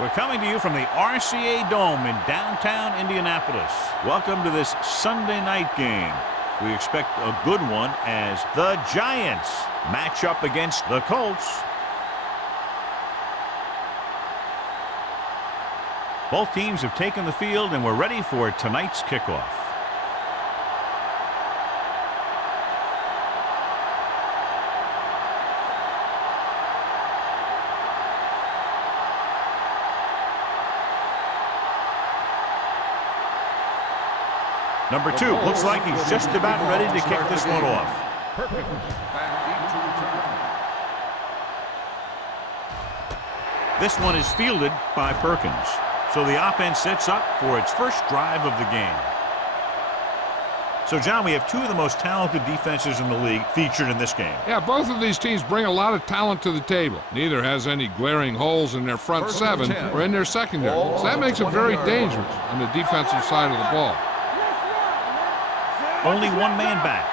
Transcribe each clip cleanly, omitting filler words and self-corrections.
We're coming to you from the RCA Dome in downtown Indianapolis. Welcome to this Sunday night game. We expect a good one as the Giants match up against the Colts. Both teams have taken the field and we're ready for tonight's kickoff. Number 2 looks like he's just about ready to kick this one off. This one is fielded by Perkins. So the offense sets up for its first drive of the game. So, John, we have two of the most talented defenses in the league featured in this game. Yeah, both of these teams bring a lot of talent to the table. Neither has any glaring holes in their front seven or in their secondary. So that makes it very dangerous on the defensive side of the ball. Only one man back.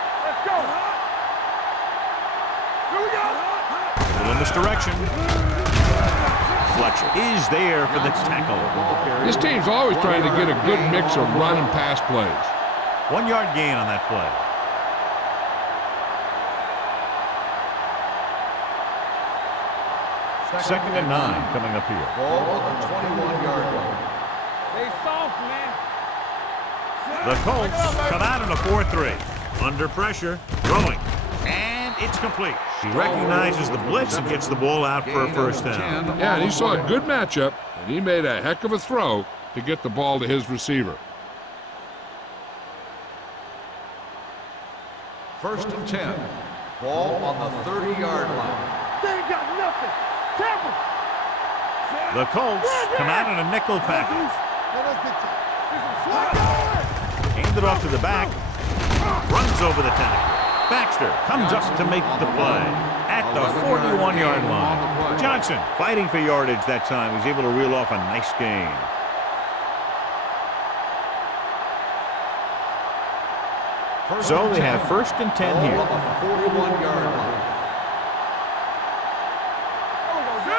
A little misdirection. Fletcher is there for the tackle. This team's always trying to get a good mix of run and pass plays. 1 yard gain on that play. Second and 9 coming up here. Ball on the 21-yard line. Stay soft, man. The Colts come out in a 4-3. Under pressure, throwing. And it's complete. He recognizes the blitz and gets the ball out for a first down. Yeah, and he saw a good matchup, and he made a heck of a throw to get the ball to his receiver. First and 10. Ball on the 30-yard line. They ain't got nothing. Tampa. The Colts come out in a nickel package. Handed off to the back. Runs over the tackle. Baxter comes up to make the play at the 41-yard line. Johnson fighting for yardage that time. He's able to reel off a nice gain. So they have first and 10 here. 41-yard line.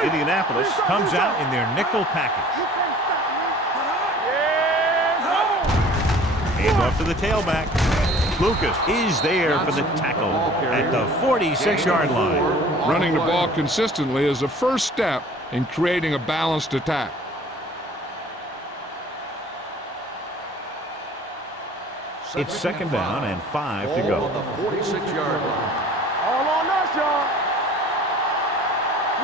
Indianapolis comes out in their nickel package. Hand off to the tailback. Lucas is there for the tackle at the 46-yard line. Running the ball consistently is the first step in creating a balanced attack. It's second down and 5 to go. On the 46-yard line. All on us, y'all.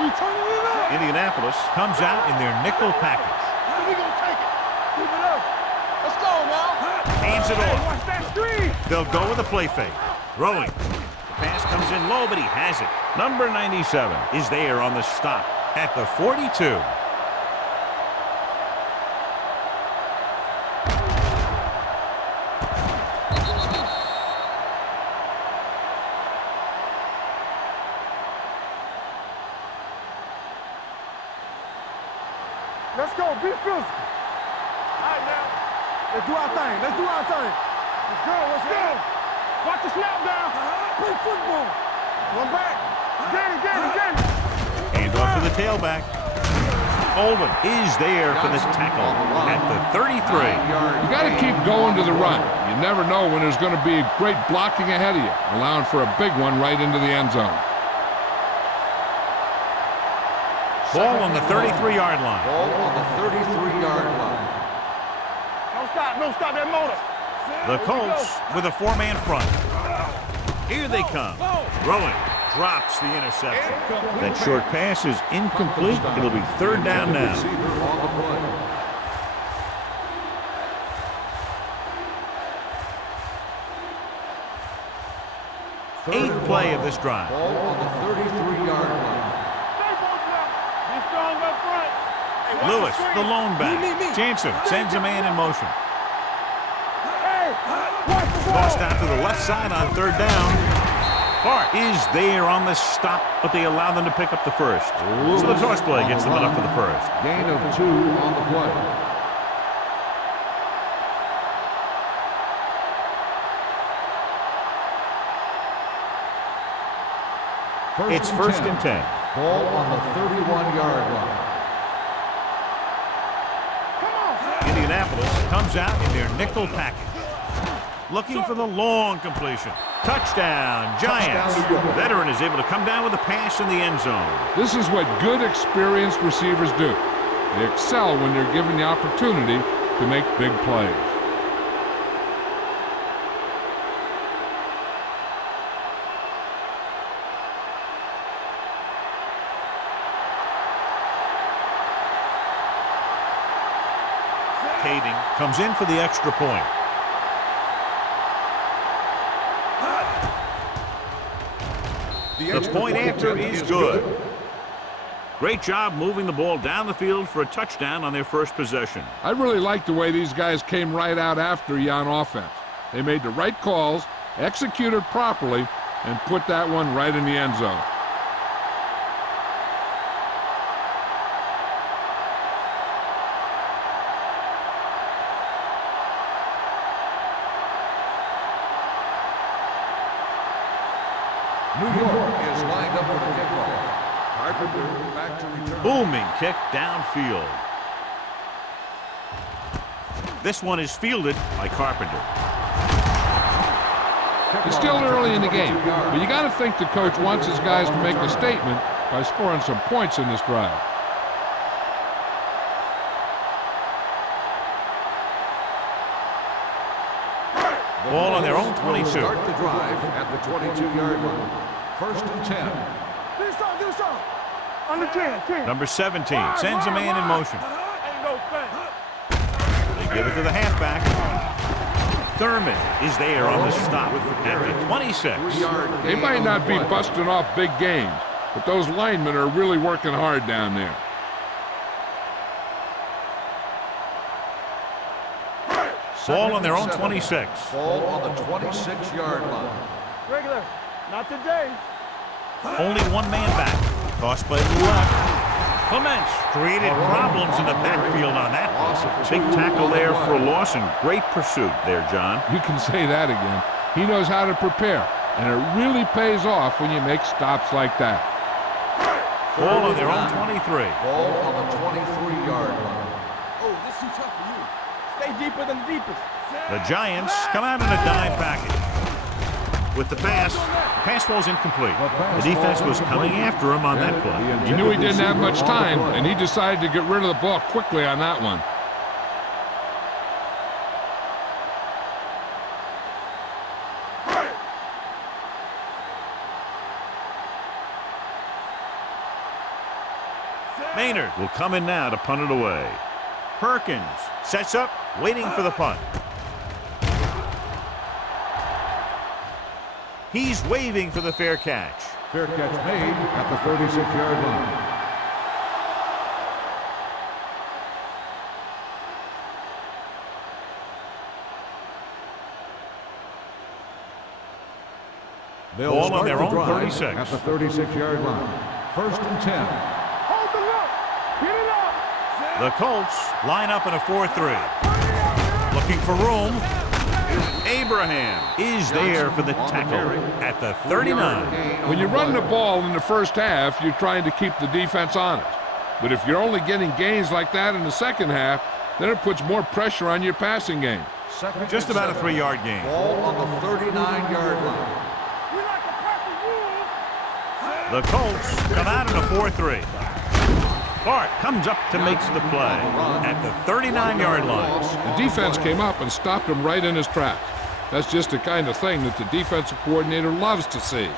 We turning it up. Indianapolis comes out in their nickel package. We gonna take it. Keep it up. Let's go now. Hands it Hey, off. watch that screen. They'll go with a play fake. Throwing. The pass comes in low, but he has it. Number 97 is there on the stop at the 42. Let's go. Be physical. All right, now. Let's do our thing. Let's do our thing. Let's go. Let's go. Watch the snap down. Play football. One back. Get it. Hand off to the tailback. Oldham is there for the tackle at the 33. You got to keep going to the run. You never know when there's going to be great blocking ahead of you, allowing for a big one right into the end zone. Ball on the 33-yard line. Ball on the 33-yard line. Don't stop that motor. The Colts with a four-man front. Here they come. Throwing. Drops the interception. That short pass is incomplete. It'll be third down now. Receiver on the play. Eighth play of this drive. Ball on the 33-yard line. Be strong up front. Hey, watch Lewis, screen. the lone back. Me. Jansen sends a man in motion. Hey, watch the ball. Lost out to the left side on third down. Clark is there on the stop, but they allow them to pick up the first. So the toss play gets them enough for the first. Gain of 2 on the play. It's first and 10. Ball on the 31-yard line. comes out in their nickel package. Looking for the long completion. Touchdown, Giants. The veteran is able to come down with a pass in the end zone. This is what good, experienced receivers do. They excel when they're given the opportunity to make big plays. Kading comes in for the extra point. The point after is good. Great job moving the ball down the field for a touchdown on their first possession. I really like the way these guys came right out after you on offense. They made the right calls, executed properly, and put that one right in the end zone. New York is lined up for the kickoff. Carpenter back to return. Booming kick downfield. This one is fielded by Carpenter. It's still early in the game, but you got to think the coach wants his guys to make a statement by scoring some points in this drive. Ball on their own 22. Start the drive at the 22-yard line. First and 10. Give us some, give us some. Under 10. Number 17 sends a man in motion. Ain't no thing. They give it to the halfback. Thurman is there on the stop at the 26. They might not be busting off big games, but those linemen are really working hard down there. Ball on their own 26. Ball on the 26-yard line. Regular. Not today. Only one man back. Toss play to the left. Clements created problems in the backfield on that one. Big tackle there for a loss and great pursuit there, John. You can say that again. He knows how to prepare, and it really pays off when you make stops like that. Ball on their own 23. Ball on the 23-yard line. Oh, this is tough for you. Stay deeper than the deepest. The Giants come out in a dime package. With the pass falls incomplete. The defense was coming after him on that play. He knew he didn't have much time, and he decided to get rid of the ball quickly on that one. Maynard will come in now to punt it away. Perkins sets up, waiting for the punt. He's waving for the fair catch. Fair catch made at the 36-yard line. Ball on their own 36. At the 36-yard line. First and 10. Hold the look. Get it up. The Colts line up in a 4-3. Looking for room. Abraham is there for the tackle at the 39. When you run the ball in the first half, you're trying to keep the defense honest. But if you're only getting gains like that in the second half, then it puts more pressure on your passing game. Just about a 3-yard gain. Ball on the 39-yard line. We like a perfect rule. The Colts come out in a 4-3. Clark comes up to make the play at the 39-yard line. The defense came up and stopped him right in his tracks. That's just the kind of thing that the defensive coordinator loves to see.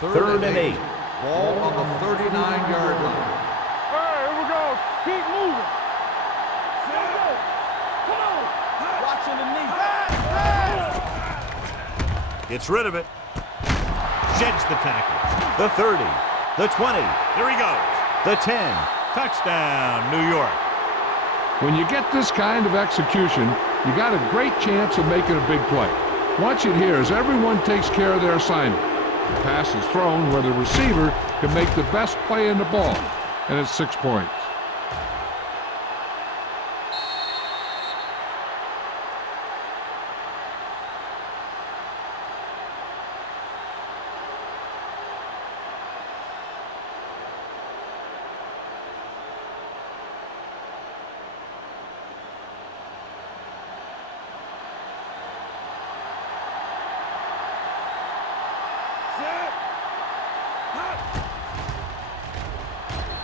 Third and 8. Ball on the 39-yard line. All right, here we go. Keep moving. Come on. Watch underneath. Gets rid of it. Sheds the tackle. The 30. The 20. Here he goes. The 10. Touchdown, New York. When you get this kind of execution, you got a great chance of making a big play. Watch it here as everyone takes care of their assignment. The pass is thrown where the receiver can make the best play in the ball, and it's 6 points.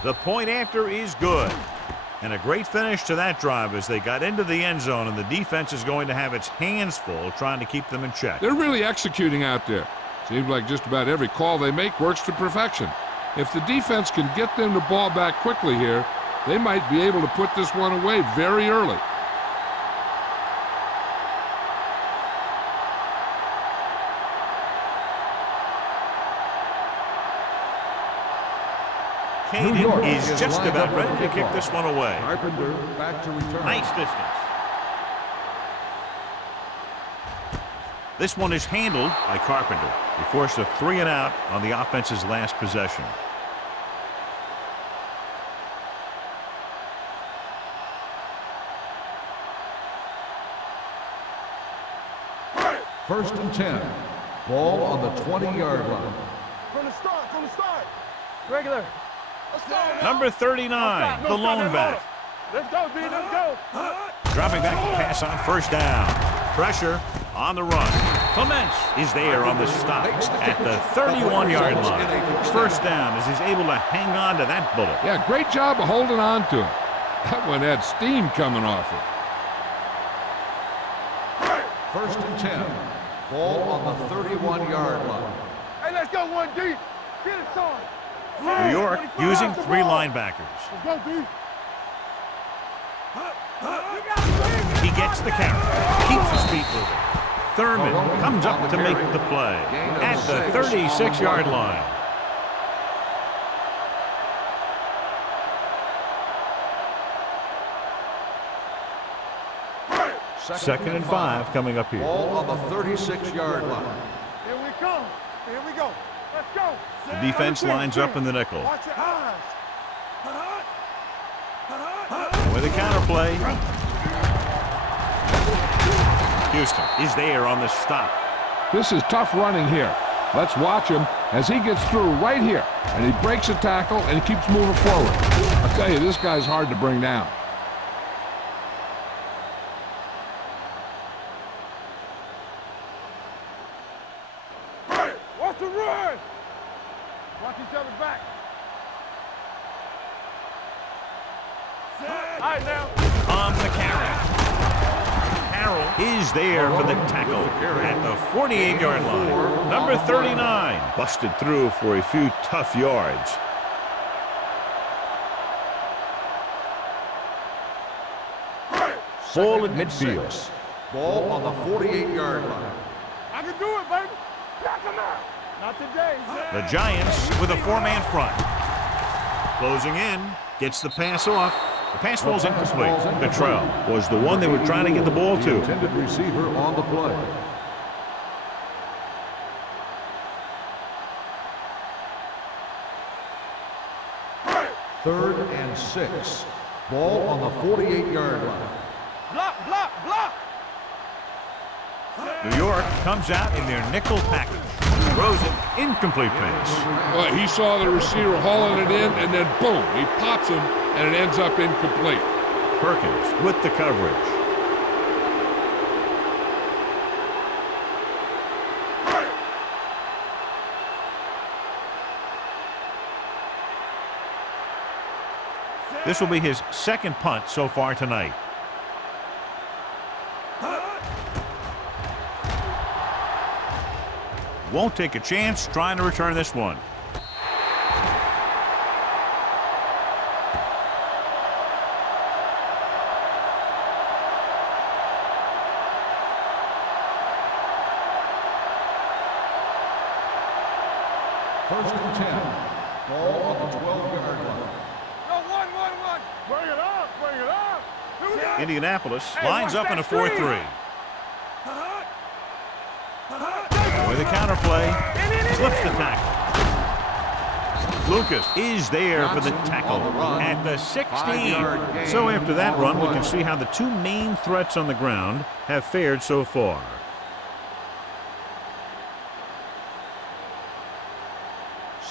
The point after is good. And a great finish to that drive as they got into the end zone, and the defense is going to have its hands full trying to keep them in check. They're really executing out there. Seems like just about every call they make works to perfection. If the defense can get them the ball back quickly here, they might be able to put this one away very early. Caden is just about ready to kick this one away. Carpenter back to return. Nice distance. This one is handled by Carpenter. He forced a 3-and-out on the offense's last possession. First and 10. Ball on the 20-yard line. From the start. Regular. Let's go. Number 39, the lone back. Let's go, B. Let's go. Dropping back to pass on first down. Pressure on the run. Clements is there on the stop at the 31-yard line. First down as he's able to hang on to that bullet. Yeah, great job of holding on to him. That one had steam coming off it. First and 10. Ball on the 31-yard line. Hey, let's go, 1D. Get it, son. New York using 3 linebackers. Let's go, B. He gets the carry, keeps his feet moving. Thurman comes up to make the play at the 36-yard line. Second and 5 coming up here. Ball on the 36-yard line. Here we come. Here we go. Let's go. The defense lines up in the nickel. Watch your eyes. With a counterplay. Houston is there on the stop. This is tough running here. Let's watch him as he gets through right here. And he breaks a tackle and he keeps moving forward. I'll tell you, this guy's hard to bring down. Watch the run. Watch each other back. All right, now. On the carry. Harrell is there for the tackle at the 48-yard line. Number 39 busted through for a few tough yards. Ball at midfield. Ball on the 48-yard line. I can do it, baby. Knock him out. Not today. The Giants with a 4-man front. Closing in, gets the pass off. The pass falls incomplete. Cottrell was the one they were trying to get the ball The to. intended receiver on the play. Third and 6. Ball on the 48-yard line. Block, block, block. New York comes out in their nickel package. Throws it, incomplete pass. Well, he saw the receiver hauling it in, and then boom, he pops him, and it ends up incomplete. Perkins with the coverage. This will be his second punt so far tonight. Won't take a chance trying to return this one. First and 10. Ball on the 12-yard line. No, one. Bring it up, bring it up. Here we go. Indianapolis Hey, lines watch up in a that screen. 4-3. With a counterplay, slips the tackle. Lucas is there for the tackle at the 16. So after that run, we can see how the two main threats on the ground have fared so far.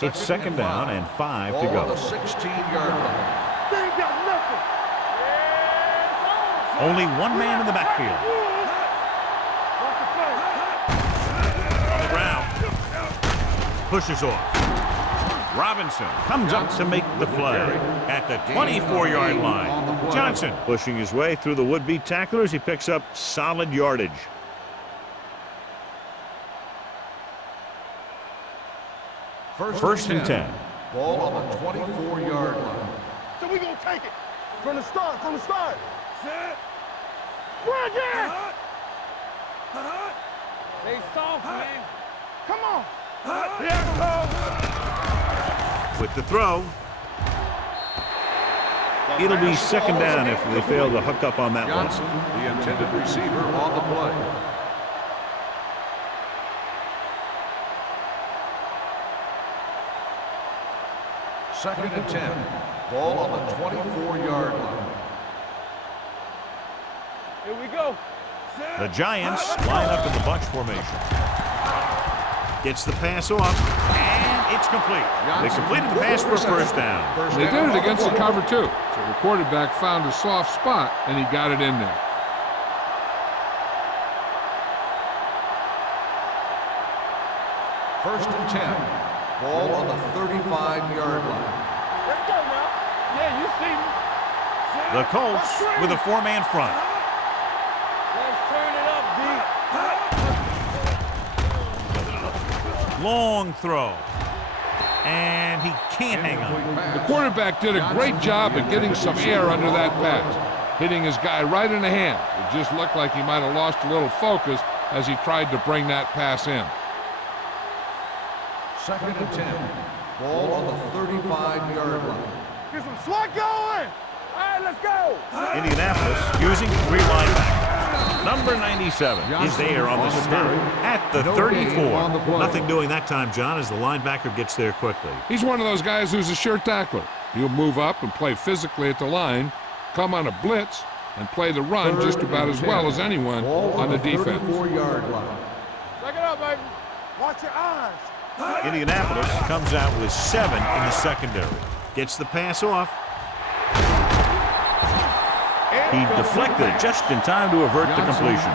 It's second down and 5 to Ball on the go. 16-yard line. They ain't got nothing. Only one man in the backfield. Watch the play. On the ground. Pushes off. Robinson comes up to make the play at the 24-yard line. Johnson pushing his way through the would-be tacklers. He picks up solid yardage. First and 10. Ball on the 24-yard line. So we gonna take it from the start, Set. We're again. They soft, man. Come on. With the throw. It'll be second down if they fail to hook up on that one. Johnson, the intended receiver, on the play. Second and 10. Ball on the 24-yard line. Here we go. The Giants line up in the bunch formation. Gets the pass off, and it's complete. They completed the pass for a first down. They did it against the cover, too. So the quarterback found a soft spot, and he got it in there. First and 10. Ball on the 35-yard line. Let's go now. Yeah, you see me. The Colts with a four-man front. Let's turn it up, D. Long throw. And he can't hang on. The quarterback did a great job of getting some air under that pass, hitting his guy right in the hand. It just looked like he might have lost a little focus as he tried to bring that pass in. Second and 10. Ball on the 35-yard line. Get some swat going. All right, let's go. Indianapolis using three linebackers. Number 97 is there on the stop at the 34. Nothing doing that time, John, as the linebacker gets there quickly. He's one of those guys who's a sure tackler. He'll move up and play physically at the line, come on a blitz, and play the run just about as well as anyone on the defense. 34-yard line. Check it out, baby. Watch your eyes. Indianapolis comes out with 7 in the secondary. Gets the pass off. He deflected it just in time to avert the completion.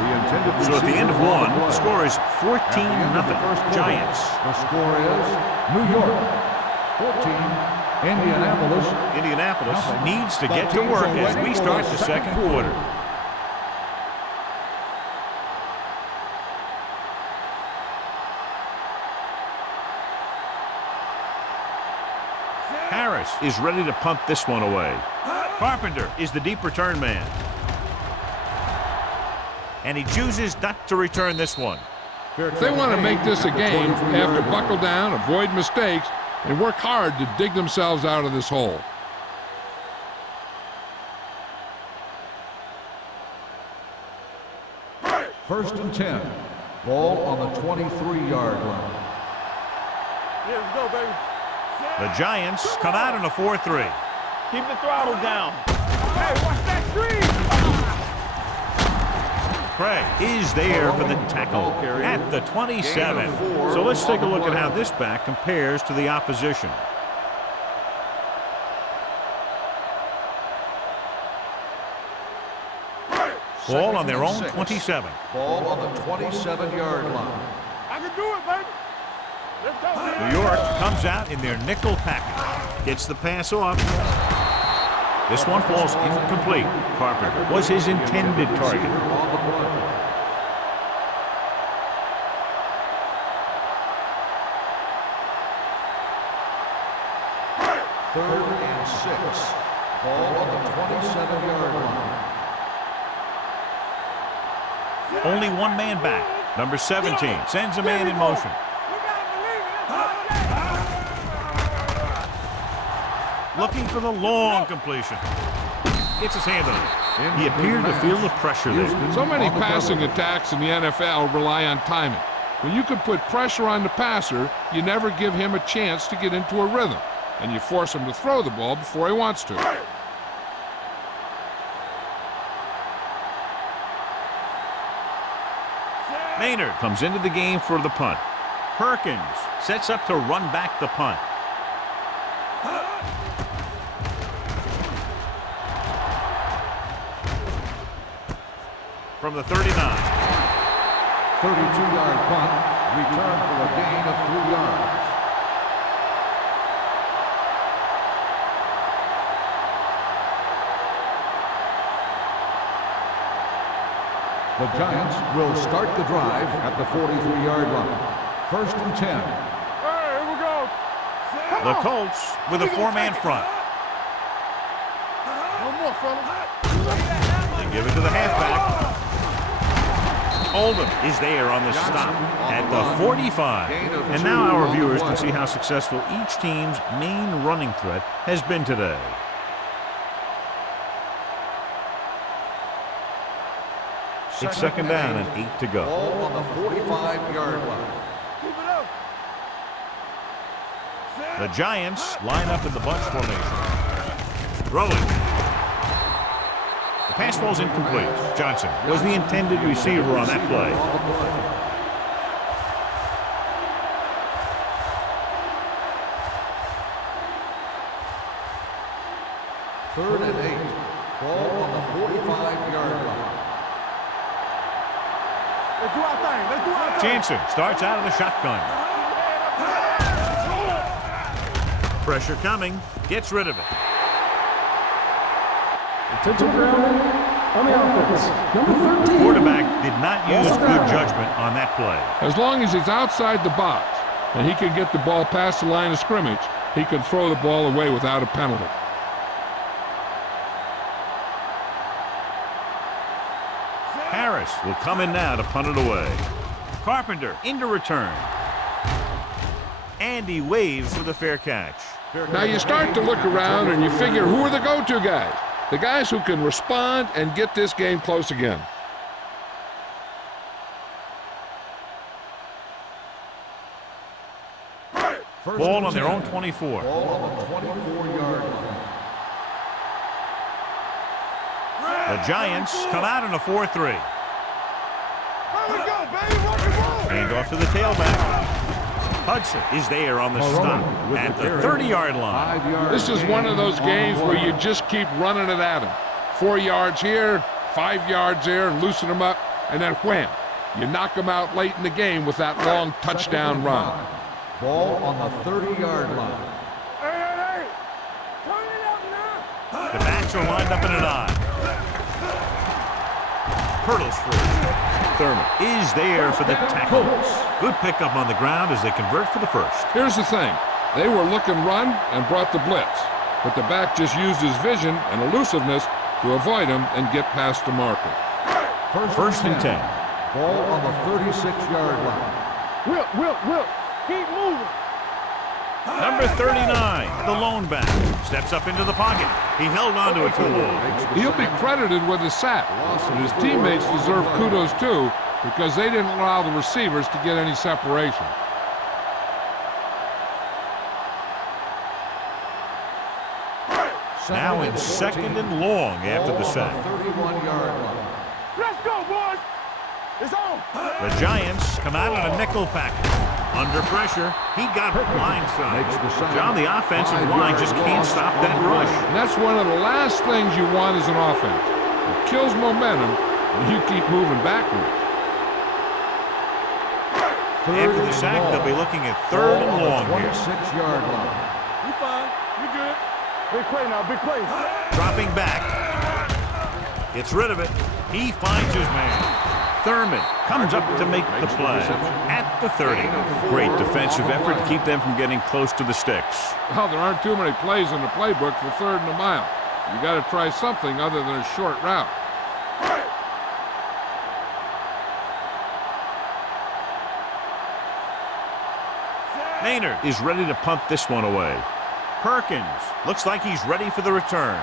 So at the end of one, the score is 14-0 Giants. The score is New York 14, Indianapolis. Indianapolis needs to get to work as we start the second quarter. Harris is ready to punt this one away. Carpenter is the deep return man. And he chooses not to return this one. If they want to make this a game, they have to buckle down, avoid mistakes, and work hard to dig themselves out of this hole. First and 10. Ball on the 23-yard line. Yeah, let's go, baby. The Giants come out in a 4-3. Keep the throttle down. Hey, watch that screen. Craig is there for the tackle at the 27. So let's take a look at how this back compares to the opposition. Ball on their own 27. Ball on the 27-yard line. I can do it, baby. Let's go. New York comes out in their nickel package. Gets the pass off. This one falls incomplete. Carpenter was his intended target. Third and 6. Ball on the 27-yard line. Only one man back. Number 17 sends a man in motion. Looking for the long completion. Gets his hand on it. He appeared to feel the pressure there. So many passing attacks in the NFL rely on timing. When you can put pressure on the passer, you never give him a chance to get into a rhythm, and you force him to throw the ball before he wants to. Maynard comes into the game for the punt. Perkins sets up to run back the punt. From the 39. 32-yard punt, return for a gain of 3 yards. The Giants will start the drive at the 43-yard line. 1st and 10. Hey, here we go. The Colts with a 4-man front. One more, fella. They give it to the halfback. Oldham is there on the stop at the 45. And now our viewers can see how successful each team's main running threat has been today. It's 2nd down and 8 to go. Ball on the 45-yard line. Keep it up. The Giants line up in the bunch formation. Throwing. The pass falls incomplete. Johnson was the intended receiver on that play. Third and 8. Ball on the 45-yard line. Let's do our thing. Let's do our thing. Jansen starts out of the shotgun. Pressure coming. Gets rid of it. Attention grounding on the offense. Number 13. Quarterback did not use good judgment on that play. As long as he's outside the box and he can get the ball past the line of scrimmage, he can throw the ball away without a penalty. Harris will come in now to punt it away. Carpenter into return. And he waves for the fair catch. Now you start to look around and you figure, who are the go-to guys? The guys who can respond and get this game close again. Ball on their own 24. Ball on the 24-yard line. The Giants come out in a 4-3. Here we go, baby. Rock and roll. Hand off to the tailback. Hudson is there on the stop at the 30-yard line. This is one of those games where you just keep running it at him. 4 yards here, 5 yards there, and loosen them up, and then wham. You knock them out late in the game with that long touchdown run. Ball on the 30-yard line. Hey. Turn it up now. The backs are lined up in an I. Hurdles free. Thurman is there for the tackle. Good pickup on the ground as they convert for the first. Here's the thing. They were looking run and brought the blitz, but the back just used his vision and elusiveness to avoid him and get past the marker. First and 10. Ball on the 36-yard line. Whip. Keep moving. Number 39, the lone back, steps up into the pocket. He held on to it too long. He'll be credited with a sack, and his teammates deserve kudos too because they didn't allow the receivers to get any separation. Now in 2nd and long after the sack. 31-yard line. Let's go, boys. It's on. The Giants come out in a nickel package. Under pressure, he got blindside. John, the offensive line just can't stop that rush. And that's one of the last things you want as an offense. It kills momentum, and you keep moving backwards. After the sack, they'll be looking at 3rd and long here. 26-yard line. You fine. You good. Big play now. Big play. Dropping back. Gets rid of it. He finds his man. Thurman comes up to make the play at the 30. Great defensive effort to keep them from getting close to the sticks. Well, there aren't too many plays in the playbook for 3rd and a mile. You got to try something other than a short route. Maynard is ready to punt this one away. Perkins looks like he's ready for the return.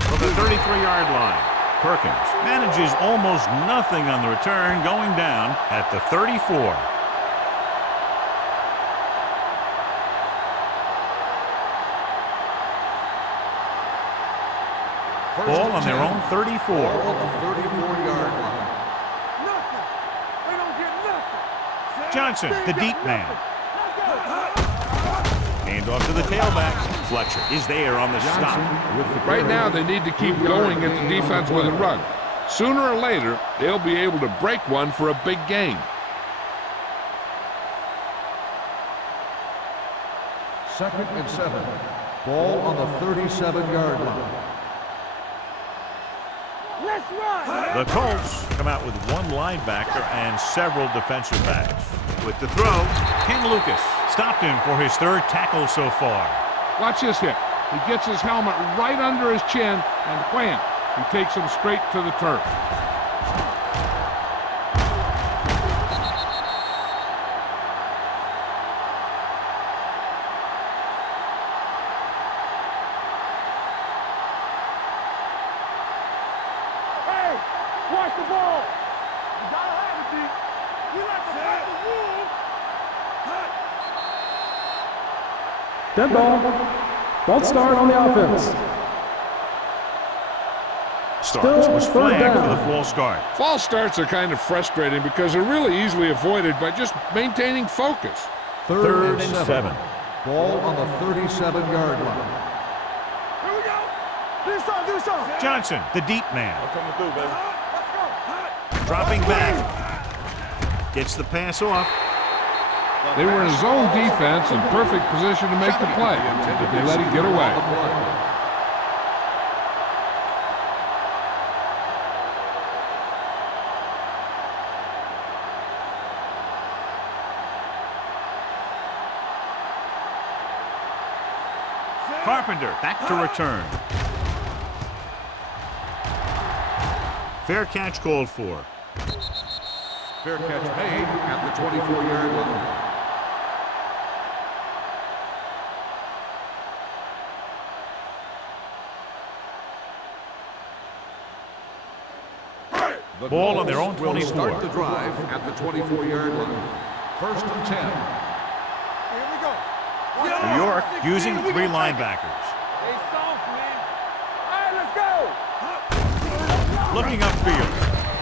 From the 33-yard line, Perkins manages almost nothing on the return, going down at the 34. Ball on their own 34. Ball on the 34-yard line. Nothing. They don't get nothing. Johnson, the deep man. Hand off to the tailback. Fletcher is there on the stop. Right now, they need to keep going at the defense with a run. Sooner or later, they'll be able to break one for a big gain. 2nd and 7. Ball on the 37-yard line. Let's run! The Colts come out with one linebacker and several defensive backs. With the throw, Ken Lucas stopped him for his 3rd tackle so far. Watch this hit. He gets his helmet right under his chin, and wham, he takes him straight to the turf. Hey, watch the ball. You gotta have it, D. We like to fight the rules. Dead ball. False start on the offense. Starts was Still third flagged down. for the false start. False starts are kind of frustrating because they're really easily avoided by just maintaining focus. 3rd and 7. Ball on the 37-yard line. Here we go. Do something. Johnson, the deep man, Coming through, baby. Let's go. dropping back. Gets the pass off. They were in a zone defense in perfect position to make the play, but they let it get away. Carpenter back to return. Fair catch called for. Fair catch made at the 24-yard line. The Ball on their own Colts will 24. start the drive at the 24-yard line. 1st and 10. Here we go. New York using 3 linebackers. Stay soft, man. All right, let's go. Looking upfield.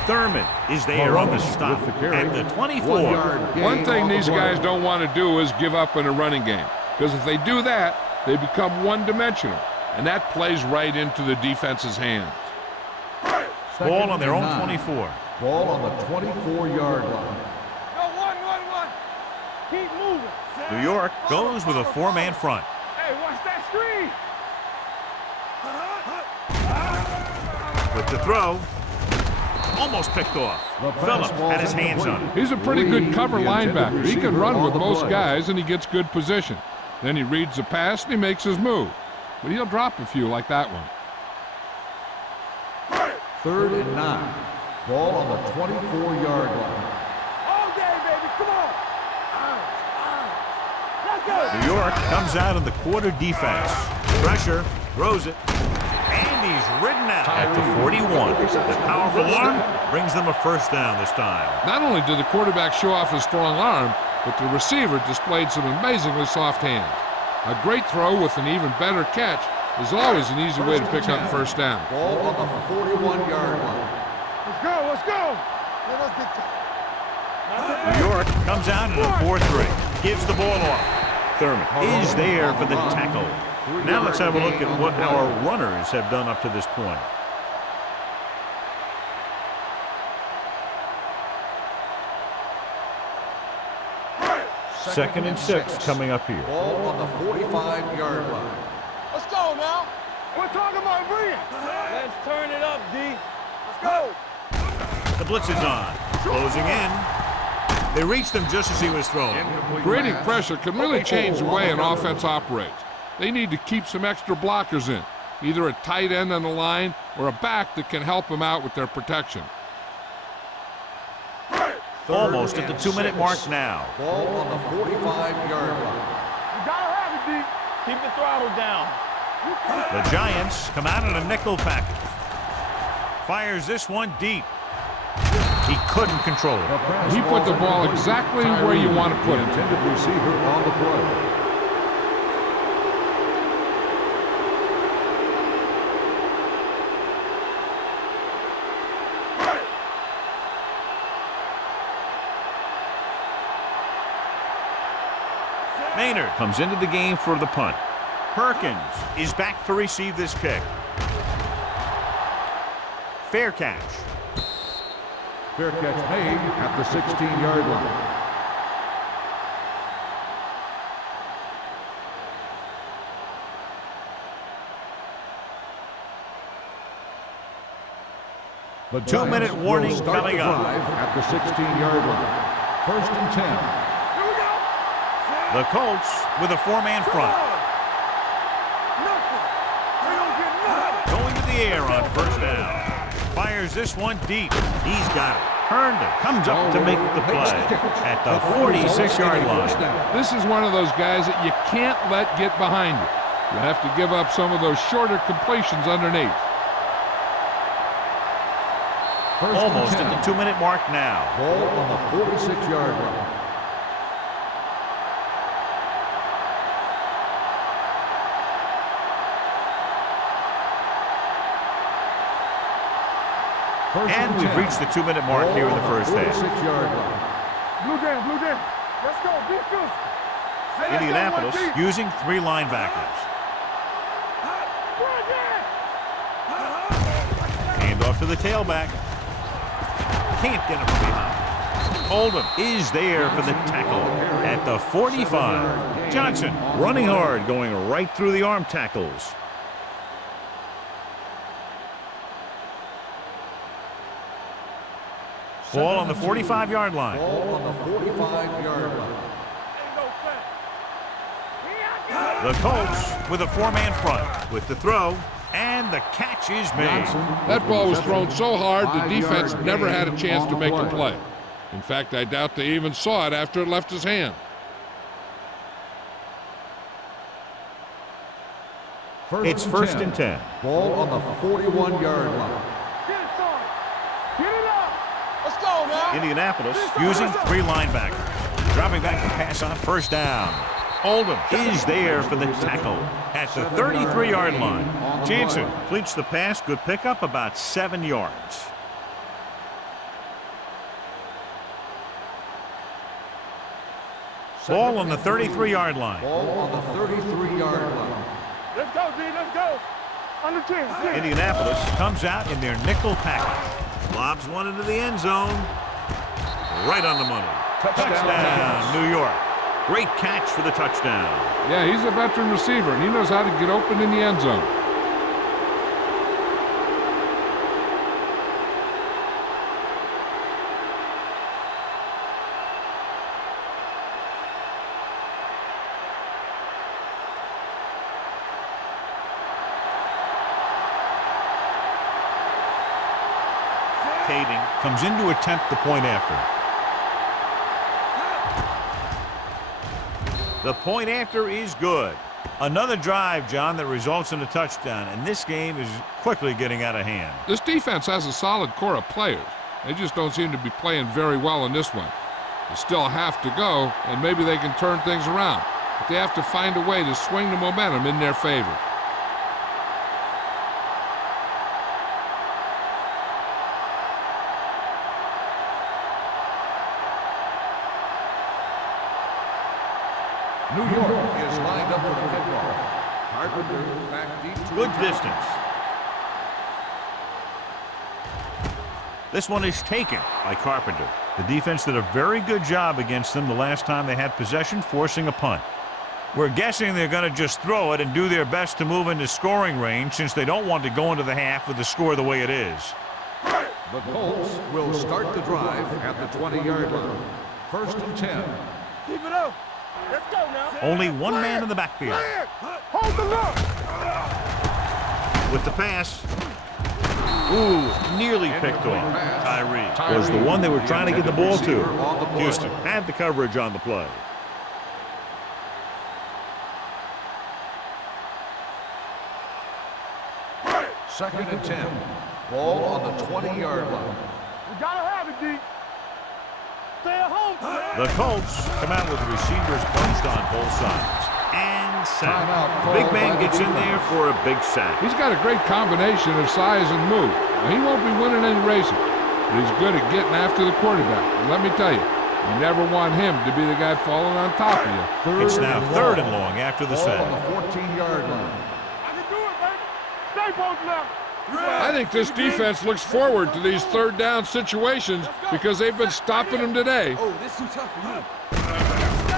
Thurman is there on the stop With the carry. at the 24. 1-yard gain One thing on the these play. guys don't want to do is give up in a running game, because if they do that, they become one-dimensional, and that plays right into the defense's hands. Ball on their own 2nd and 9. 24. Ball on the 24-yard line. Go, one. Keep moving. New York goes with a 4-man front. Hey, watch that screen. With the throw, almost picked off. The pass Phillips ball had his hands on incomplete. it. He's a pretty good cover The intended linebacker. He can receiver run on with the most play. guys, and he gets good position. Then he reads the pass, and he makes his move. But he'll drop a few like that one. 3rd and 9. Ball on the 24-yard line. All day, baby. Come on. Let's go. New York comes out in the quarter defense. Pressure, throws it, and he's ridden out at the 41. The powerful arm brings them a 1st down this time. Not only did the quarterback show off his strong arm, but the receiver displayed some amazingly soft hands. A great throw with an even better catch is always an easy way to pick up 1st down. Ball on the 41-yard line. Let's go. Let's get to New York comes out in a 4-3. Gives the ball off. Thurman is there for the tackle. Now let's have a look at what our runners have done up to this point. Second and 6 coming up here. Ball on the 45-yard line. Let's go now. We're talking about bringing. Let's turn it up, D. Let's go. The blitz is on. Closing in. They reached him just as he was throwing. Creating pressure can really change the way an offense operates. They need to keep some extra blockers in, either a tight end on the line or a back that can help them out with their protection. Almost at the 2-minute mark now. Ball on the 45-yard line. You gotta have it, D. Keep the throttle down. The Giants come out in a nickel package. Fires this one deep. He couldn't control it. He put the ball exactly where you want to put it. Intended receiver on the play. Maynard comes into the game for the punt. Perkins is back to receive this kick. Fair catch. Fair catch made at the 16-yard line. The 2-minute Giants warning will start coming the up. drive at the 16-yard line. 1st and 10. Here we go. The Colts with a 4-man front. Nothing. They don't get nothing. Going to the air on 1st down. Fires this one deep. He's got it. Herndon comes up to make the play at the 46-yard line. This is one of those guys that you can't let get behind you. You have to give up some of those shorter completions underneath. Almost at the 2-minute mark now. Ball on the 46-yard line. And we've reached the 2-minute mark here in the first half. 46-yard line. Blue Jam, Blue Jam. Let's go. Be fierce. Indianapolis using 3 linebackers. Hand off to the tailback. Can't get him from behind. Oldham is there for the tackle at the 45. Johnson running hard, going right through the arm tackles. Ball on the 45-yard line. Ball on the 45-yard line. The Colts with a 4-man front with the throw, and the catch is made. That ball was thrown so hard the defense never had a chance to make a play. In fact, I doubt they even saw it after it left his hand. It's 1st and 10. Ball on the 41-yard line. Get it, son. Get it up. Let's go, man. Indianapolis using 3 linebackers. Dropping back to pass on 1st down. Oldham is there for the tackle at the 33-yard line. Jansen completes the pass. Good pickup, about 7 yards. Ball on the 33-yard line. Ball on the 33-yard line. Let's go, D. Let's go. Under 10. Indianapolis comes out in their nickel package. Lobs one into the end zone. Right on the money. Touchdown, New York. Great catch for the touchdown. Yeah, he's a veteran receiver, and he knows how to get open in the end zone. Kading comes in to attempt the point after. The point after is good. Another drive, John, that results in a touchdown, and this game is quickly getting out of hand. This defense has a solid core of players. They just don't seem to be playing very well in this one. They still have to go, and maybe they can turn things around. But they have to find a way to swing the momentum in their favor. New York is lined up for the kickoff. Carpenter back deep to Good return. distance. This one is taken by Carpenter. The defense did a very good job against them the last time they had possession, forcing a punt. We're guessing they're going to just throw it and do their best to move into scoring range since they don't want to go into the half with the score the way it is. The Colts will start the drive at the 20-yard line. 1st and 10. Keep it up. Let's go now. Only one man in the backfield. Hold the look. With the pass. Ooh, nearly picked off. Tyree was the one they were trying to get the ball to. Houston had the coverage on the play. Second and 10. Ball on the 20-yard line. We gotta have it, D. Stay at home. The Colts come out with the receivers bunched on both sides. And sack. Big man gets in there for a big sack. He's got a great combination of size and move. Now, he won't be winning any races, but he's good at getting after the quarterback. And let me tell you, you never want him to be the guy falling on top of you. It's now 3rd and long after the Ball sack. on the 14-yard line. I can do it, baby. Stay posted now. I think this defense looks forward to these 3rd down situations because they've been stopping them today. Oh, this too tough for you.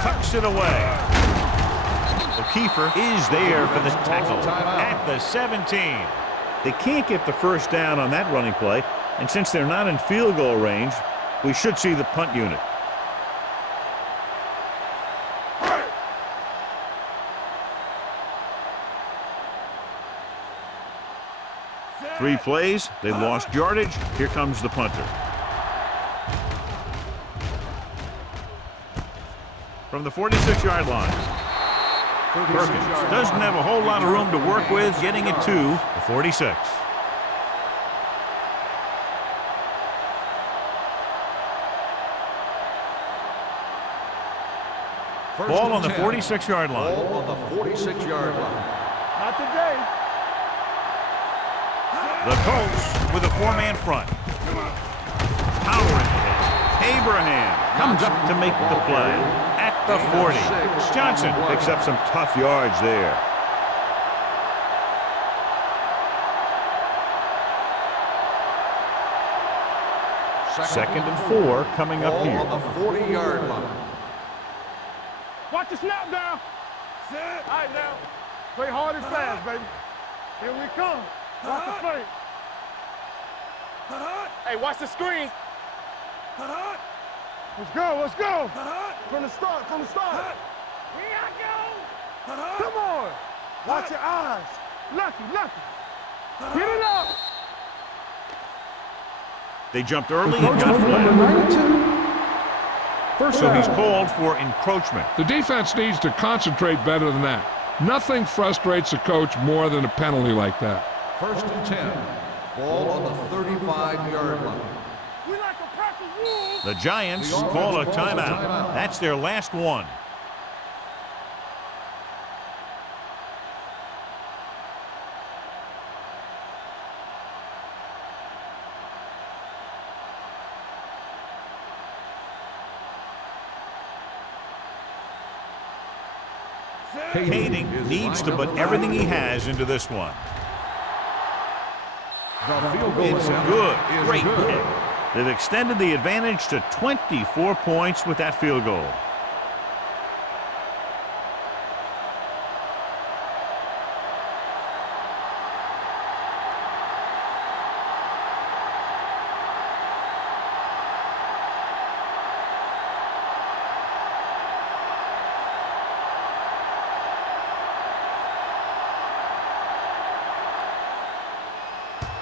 Tucks it away. Kiefer is there for the tackle at the 17. They can't get the 1st down on that running play. And since they're not in field goal range, we should see the punt unit. Three plays, they've lost yardage. Here comes the punter. From the 46-yard line. Perkins doesn't have a whole lot of room to work with, getting it to the 46. Ball on the 46-yard line. Ball on the 46-yard line. Not today. The Colts with a four-man front. Powering ahead. Abraham comes up to make the play at the 40. Johnson picks up some tough yards there. Second and 4 coming up here. Ball on the 40-yard line. Watch the snap down. All right, now. Play hard and fast, baby. Here we come. Watch the play. Hey, watch the screen. Let's go, let's go. From the start, from the start. Here I go. Come on. Watch your eyes. Lucky, lucky. Get it up. They jumped early and Coach got number flagged. 92. First So he's down. called for encroachment. The defense needs to concentrate better than that. Nothing frustrates a coach more than a penalty like that. First and 10. Ball on the 35-yard line. We like a pack of wolves. The Giants call a timeout. That's their last one. Kading needs to put everything he has into this one. The field goal It's attempt good. is Great good. kick. They've extended the advantage to 24 points with that field goal.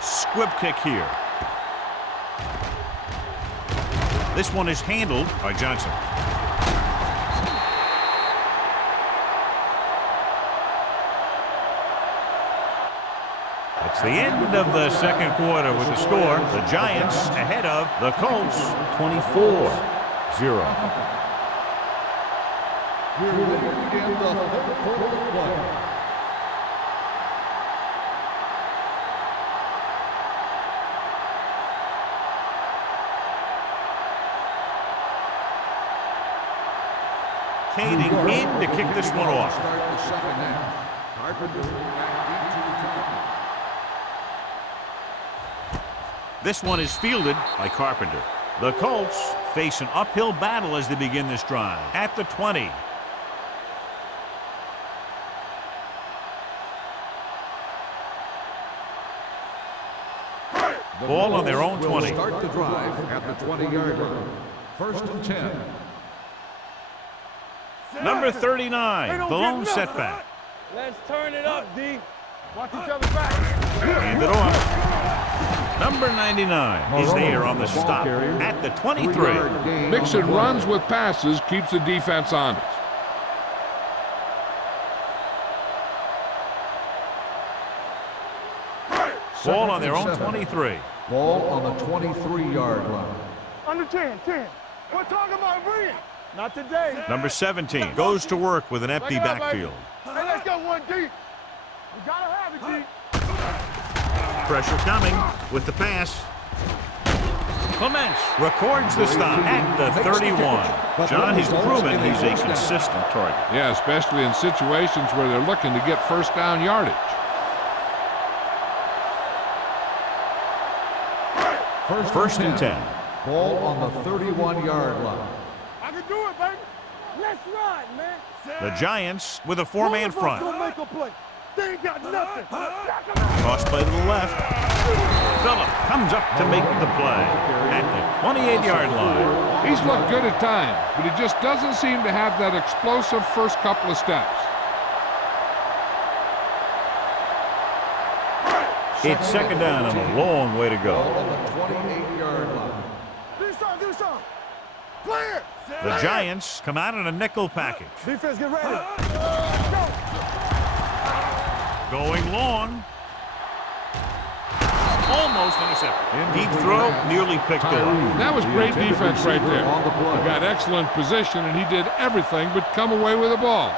Squib kick here. This one is handled by Johnson. It's the end of the second quarter with the score. The Giants ahead of the Colts 24-0. We're ready to begin the third quarter of play. Kading in to kick this one off. Start the second half. Carpenter back into the This one is fielded by Carpenter. The Colts face an uphill battle as they begin this drive. At the 20. Ball on their own will 20. start the drive at the 20-yard line. First and 10. Number 39, the lone setback. Let's turn it up, D. Watch each other back. Hand it off. Number 99 is there on the stop at the 23. 3-yard gain Mixing on the play. runs with passes keeps the defense honest. Ball on their Second own and 7. 23. Ball on the 23-yard line. Under 10, 10. We're talking about brilliant. Not today. Number 17 goes to work with an empty Back it up, backfield. baby. Hey, let's go one deep. We gotta have it, D. Pressure coming with the pass. Clements records the stop at the 31. John has proven he's a consistent target. Yeah, especially in situations where they're looking to get first down yardage. First and 10. Ball on the 31-yard line. I can do it, baby. Let's ride, man. The Giants with a four-man front. Gonna make a play. They ain't got nothing. Cross play to the left. Phillip comes up to make the play at the 28-yard line. He's looked good at times, but he just doesn't seem to have that explosive first couple of steps. It's second down and a long way to go. On the 28-yard line. Do something. Play it. The Giants come out in a nickel package. Defense, get ready. Going long. Almost intercepted. Deep throw, nearly picked off. That was great defense right there. He got excellent position, and he did everything but come away with the ball.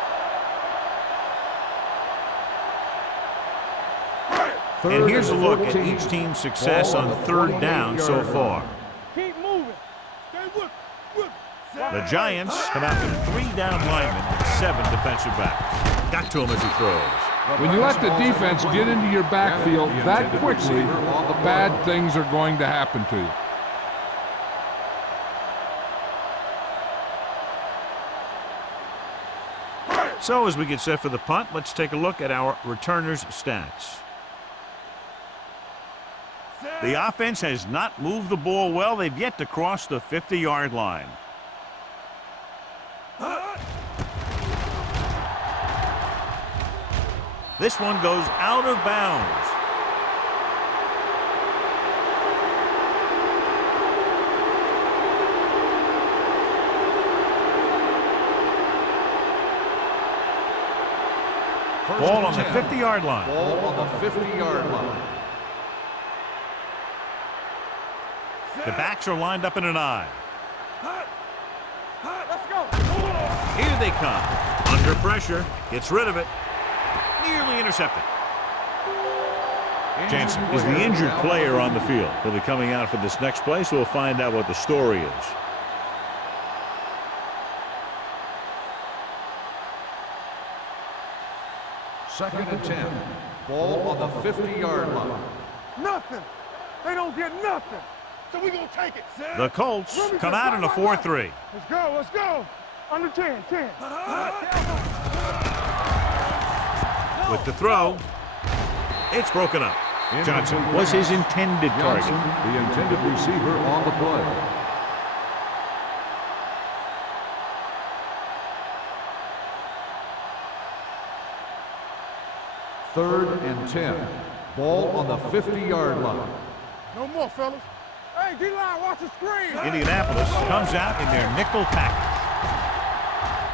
And here's a look at each team's success on third down so far. Keep moving. Stay with. The Giants come out with 3 down linemen and 7 defensive backs. Got to him as he throws. When you let the defense get into your backfield that quickly, bad things are going to happen to you. So as we get set for the punt, let's take a look at our returners' stats. The offense has not moved the ball well. They've yet to cross the 50-yard line. This one goes out of bounds. Ball on the 50-yard line. Ball on the 50-yard line. The backs are lined up in an I. Let's go. Here they come. Under pressure. Gets rid of it. Nearly intercepted. Jansen is the injured player on the field. He'll be coming out for this next play, so we'll find out what the story is. Second and 10. Ball on the 50-yard line. Nothing. They don't get nothing. So we gonna take it. The Colts come out in a 4-3. Let's go. Under 10. With the throw, it's broken up. Johnson was his intended target. The intended receiver on the play. Third and 10. Ball on the 50-yard line. No more, fellas. Hey, D-line, watch the screen. Indianapolis comes out in their nickel package.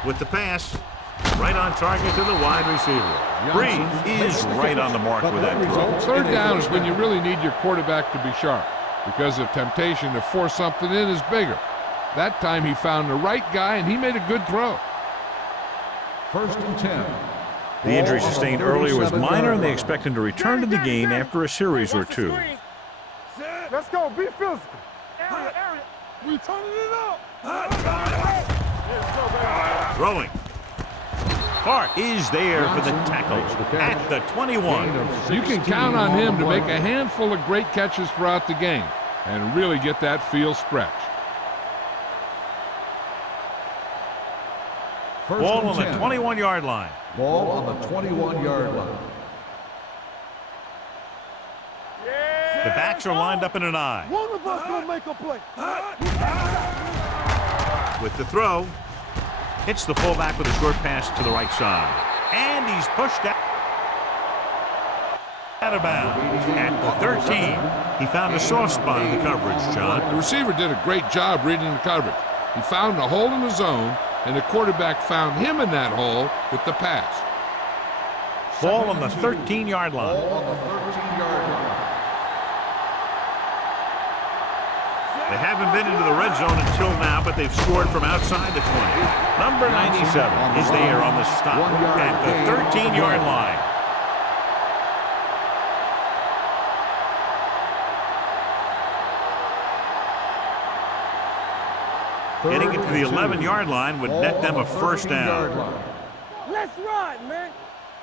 With the pass, right on target to the wide receiver. Breeze is right on the mark with that throw. Third down is when you really need your quarterback to be sharp because the temptation to force something in is bigger. That time he found the right guy, and he made a good throw. First and 10. The injury sustained earlier was minor, and they expect him to return to the game after a series or two. Let's go. Be physical. Area. We turning it up. Throwing. Clark is there for the tackle at the 21. You can count on him to make a handful of great catches throughout the game and really get that field stretch. Ball on the 21-yard line. Ball on the 21-yard line. The backs are lined up in an I. One of us will make a play. With the throw, hits the fullback with a short pass to the right side. And he's pushed out of bounds at the 13. He found a soft spot in the coverage, John. The receiver did a great job reading the coverage. He found a hole in the zone, and the quarterback found him in that hole with the pass. Ball on the 13-yard line. Ball on the 13-yard line. They haven't been into the red zone until now, but they've scored from outside the 20. Number 97 is there on the stop at the 13-yard line. Getting it to the 11-yard line would net them a first down. Let's ride, man.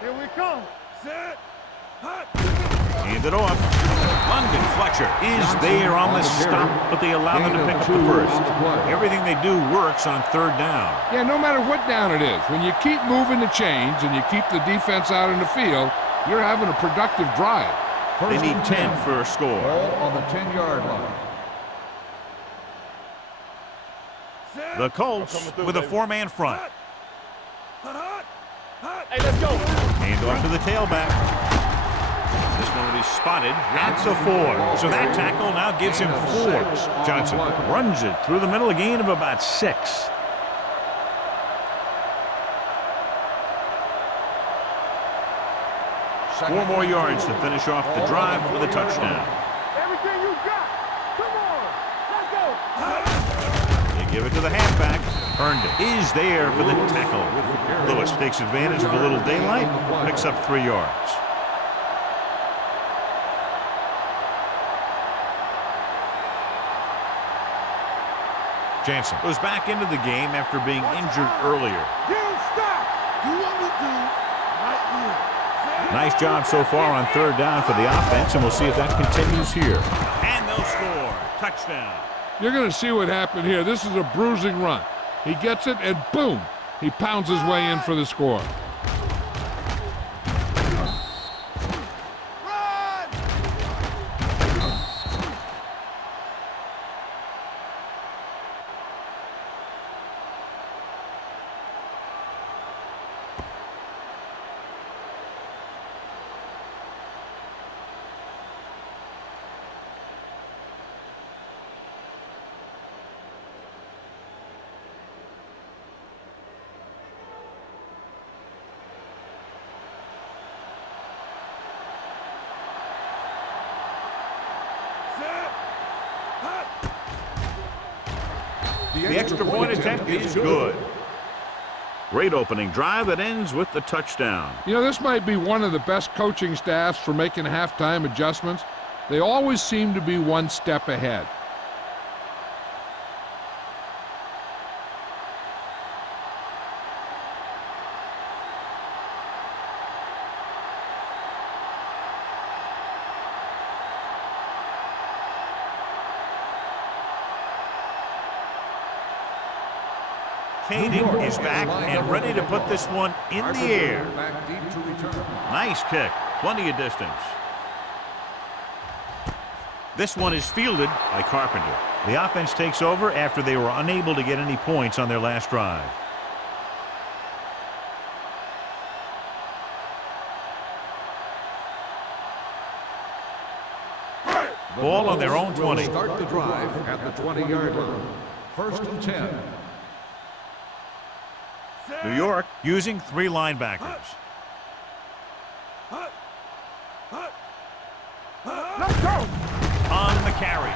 Here we come. Set. Hand it off. London Fletcher is there on the stop, but they allow them to pick up the first. Everything they do works on third down. Yeah, no matter what down it is, when you keep moving the chains and you keep the defense out in the field, You're having a productive drive. They need 10 for a score. Ball on the 10-yard line. The Colts with a 4-man front. Hey, let's go. Hand off to the tailback. This one will be spotted. That's a 4. So that tackle now gives him 4. Johnson runs it through the middle, a gain of about 6. Four more yards to finish off the drive with a touchdown. Everything you got. Come on. Let's go. They give it to the halfback. Herndon is there for the tackle. Lewis takes advantage of a little daylight, picks up 3 yards. Jansen goes back into the game after being injured earlier. Don't stop. Do what we do right here. Nice job so far on 3rd down for the offense, and we'll see if that continues here. And they'll score. Touchdown. You're going to see what happened here. This is a bruising run. He gets it, and boom, he pounds his way in for the score. The extra point attempt is good. Great opening drive that ends with the touchdown. You know, this might be one of the best coaching staffs for making halftime adjustments. They always seem to be one step ahead. Koenig is back and ready to put this one in the air. Back deep to return. Nice kick. Plenty of distance. This one is fielded by Carpenter. The offense takes over after they were unable to get any points on their last drive. Ball on their own 20. Start the drive at the 20-yard line. 1st and 10. New York using 3 linebackers. Let's go. On the carry.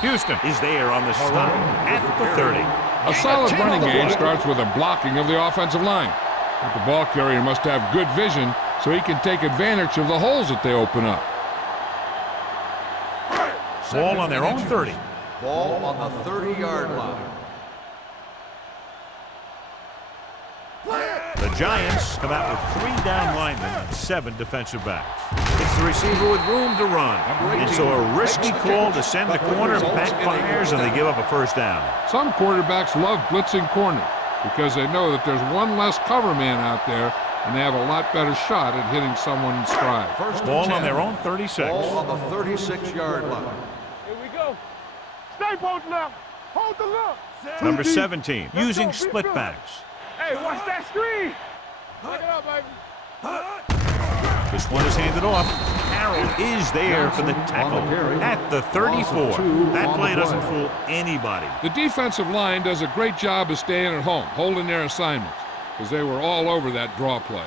Houston is there on the stop at the 30. A solid running game starts with a blocking of the offensive line. But the ball carrier must have good vision so he can take advantage of the holes that they open up. Ball on their own 30. Ball on the 30-yard line. The Giants come out with 3 down linemen and 7 defensive backs. It's the receiver with room to run. And so a risky call to send the corner backfires and they give up a 1st down. Some quarterbacks love blitzing corners because they know that there's one less cover man out there and they have a lot better shot at hitting someone in stride. Ball on their own 36. Ball on the 36-yard line. Here we go. Stay posted now. Hold the look. Number 17 using split backs. Hey, watch that screen. Look it up, baby. This one is handed off. Harold is there for the tackle at the 34. That play doesn't fool anybody. The defensive line does a great job of staying at home, holding their assignments, because they were all over that draw play.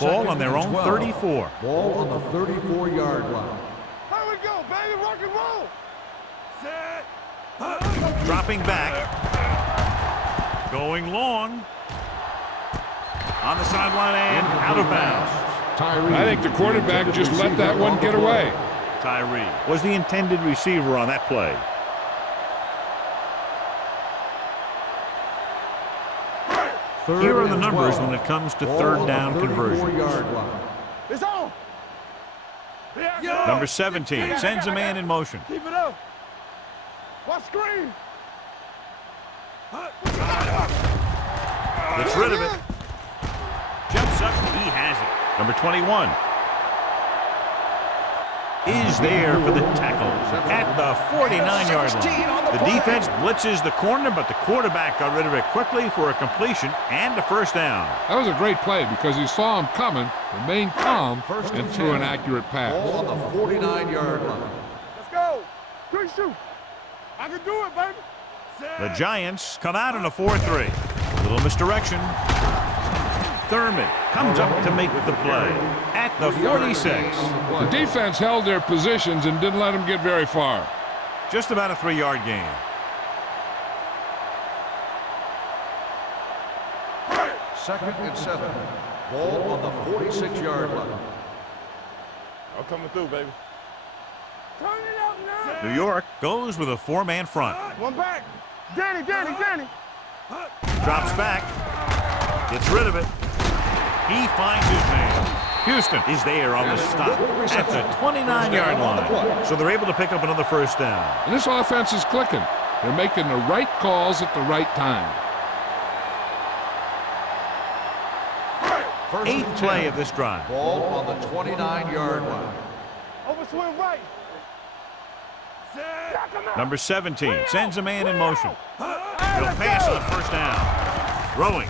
Ball on their own 34. Ball on the 34-yard line. Here we go, baby. Rock and roll. Set. Dropping back. Going long. On the sideline and out of bounds. I think the quarterback just let that one get away. Tyree was the intended receiver on that play. Here are the numbers when it comes to 3rd down conversions. It's on. Number 17 sends a man in motion. Keep it up. Watch screen. Gets rid of it. Jumps up. He has it. Number 21 is there for the tackle at the 49-yard line. The defense blitzes the corner, but the quarterback got rid of it quickly for a completion and a first down. That was a great play because he saw him coming, remained calm, and threw an accurate pass. Ball on the 49-yard line. Let's go. Quick shoot. I can do it, baby. The Giants come out in a 4-3. Little misdirection. Thurman comes up to make the play at the 46. The defense held their positions and didn't let them get very far. Just about a 3-yard gain. Second and 7. Ball on the 46-yard line. I'm coming through, baby. Turn it up now. New York goes with a 4-man front. One back. Danny. Drops back. Gets rid of it. He finds his man. Houston is there on the stop at the 29-yard line. So they're able to pick up another first down. And this offense is clicking. They're making the right calls at the right time. Eighth play of this drive. Ball on the 29-yard line. Overswing right. Number 17 sends a man in motion. He'll pass on first down. Throwing.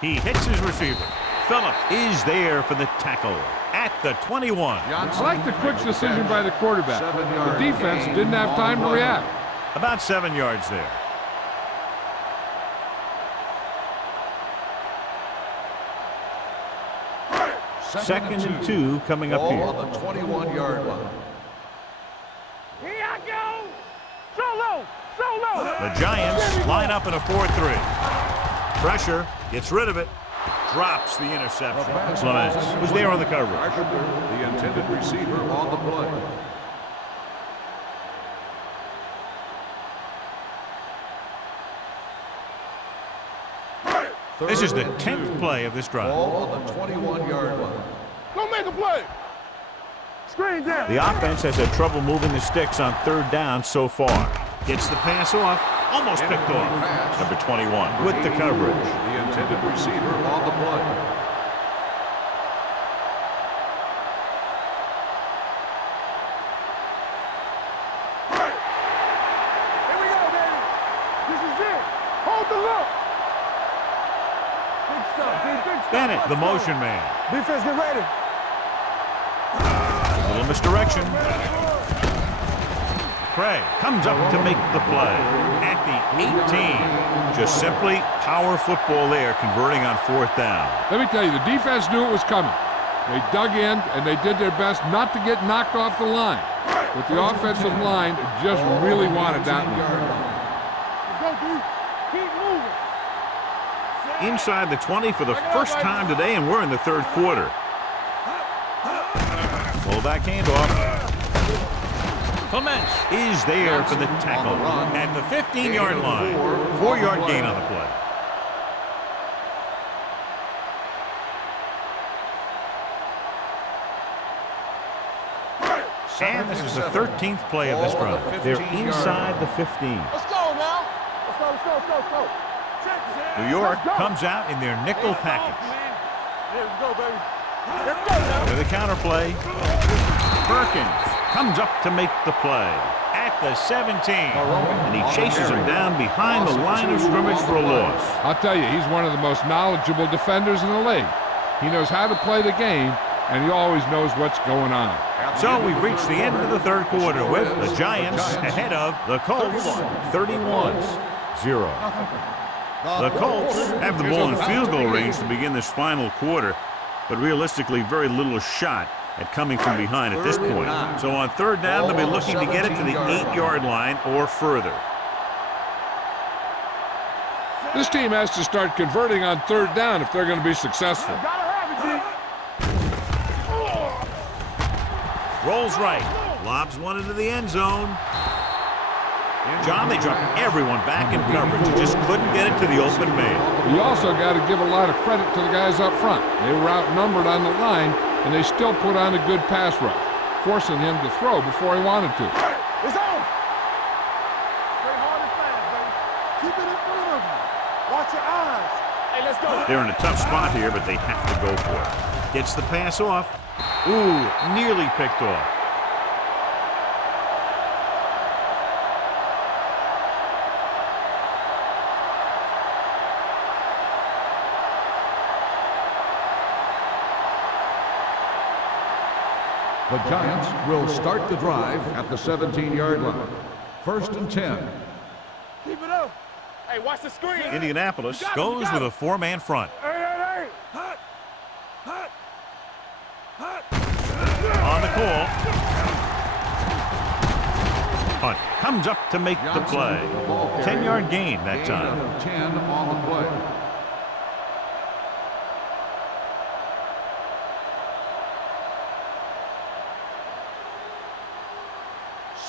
He hits his receiver. Phillips is there for the tackle at the 21. I like the quick decision by the quarterback. The defense didn't have time to react. About 7 yards there. Second and 2 coming up Ball here. on the 21-yard line. Here I go. Solo. The Giants line up in a 4-3. Pressure, gets rid of it, drops the interception. Clements was there on the coverage. Carpenter, the intended receiver, on the play. This is the 10th play of this drive. Ball on the 21-yard line. Go make a play. Screen down. The offense has had trouble moving the sticks on third down so far. Gets the pass off, almost picked off. Number 21 with the coverage. The intended receiver on the play. Here we go, baby. This is it. Hold the look. Big stuff, big stuff. Bennett, the motion man. Defense, get ready. A little misdirection. Craig comes up to make the play at the 18. Just simply power football there, converting on fourth down. Let me tell you, the defense knew it was coming. They dug in, and they did their best not to get knocked off the line. But the offensive line just really wanted that one. Let's go, dude. Keep moving. Inside the 20 for the first time today, and we're in the third quarter. Fullback handoff. Clements is there for the tackle at the 15-yard line. 4-yard gain on the play. And this is the 13th play of this drive. They're inside the 15. Let's go now. Let's go. New York comes out in their nickel package. Here we go, baby. Let's go now. To the counterplay. Perkins comes up to make the play at the 17. And he chases him down behind the line of scrimmage for a loss. I'll tell you, he's one of the most knowledgeable defenders in the league. He knows how to play the game, and he always knows what's going on. So we've reached the end of the third quarter with the Giants ahead of the Colts 31-0. The Colts have the ball in field goal range to begin this final quarter, but realistically very little shot at coming from behind at this point. So on third down, they'll be looking to get it to the 8-yard line or further. This team has to start converting on third down if they're going to be successful. Gotta have it, G. Rolls right, lobs one into the end zone. John, they dropped everyone back in coverage. You just couldn't get it to the open man. You also got to give a lot of credit to the guys up front. They were outnumbered on the line, and they still put on a good pass rush, forcing him to throw before he wanted to. It's on. Play hard and fast, baby. Keep it in front of you. Watch your eyes. Hey, let's go. They're in a tough spot here, but they have to go for it. Gets the pass off. Ooh, nearly picked off. The Giants will start the drive at the 17-yard line. 1st and 10. Keep it up. Hey, watch the screen. Indianapolis goes with a four-man front. Hey. Hut. On the call. Hunt comes up to make the play. 10-yard gain that time. 10 on the play.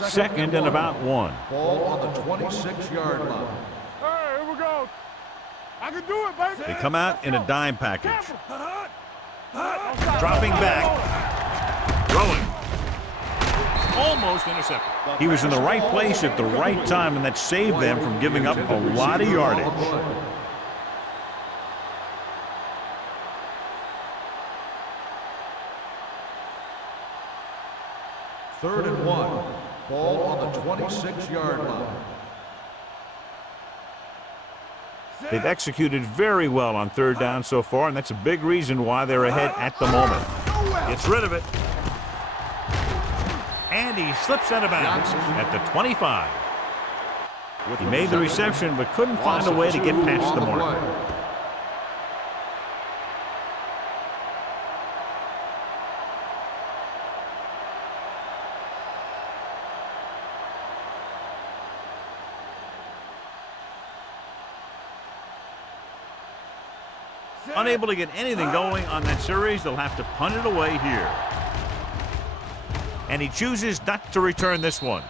Second and about 1. Ball on the 26-yard line. Hey, here we go. I can do it, baby. They come out in a dime package. Dropping back. Throwing. Almost intercepted. He was in the right place at the right time, and that saved them from giving up a lot of yardage. 3rd and 1. Ball on the 26-yard line. They've executed very well on 3rd down so far, and that's a big reason why they're ahead at the moment. Gets rid of it. And he slips out of bounds at the 25. He made the reception, but couldn't find a way to get past the mark. Unable to get anything going on that series, they'll have to punt it away here. And he chooses not to return this one.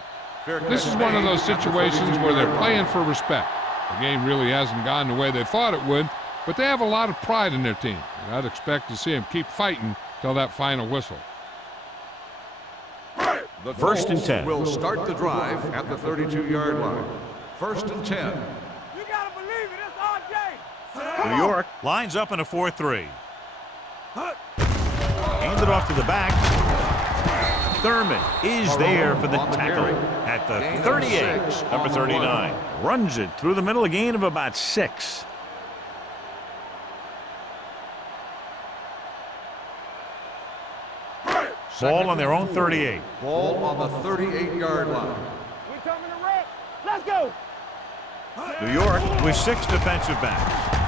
This is one of those situations where they're playing for respect. The game really hasn't gone the way they thought it would, but they have a lot of pride in their team. And I'd expect to see them keep fighting till that final whistle. The 1st and 10. Will start the drive at the 32-yard line. 1st and 10. You got to believe it. It's RJ. New York lines up in a 4-3. Hand it off to the back. Thurman is there for the tackle at the 38. Number 39 runs it through the middle, a gain of about 6. Ball on their own 38. Ball on the 38-yard line. We coming to wreck. Let's go. New York with 6 defensive backs.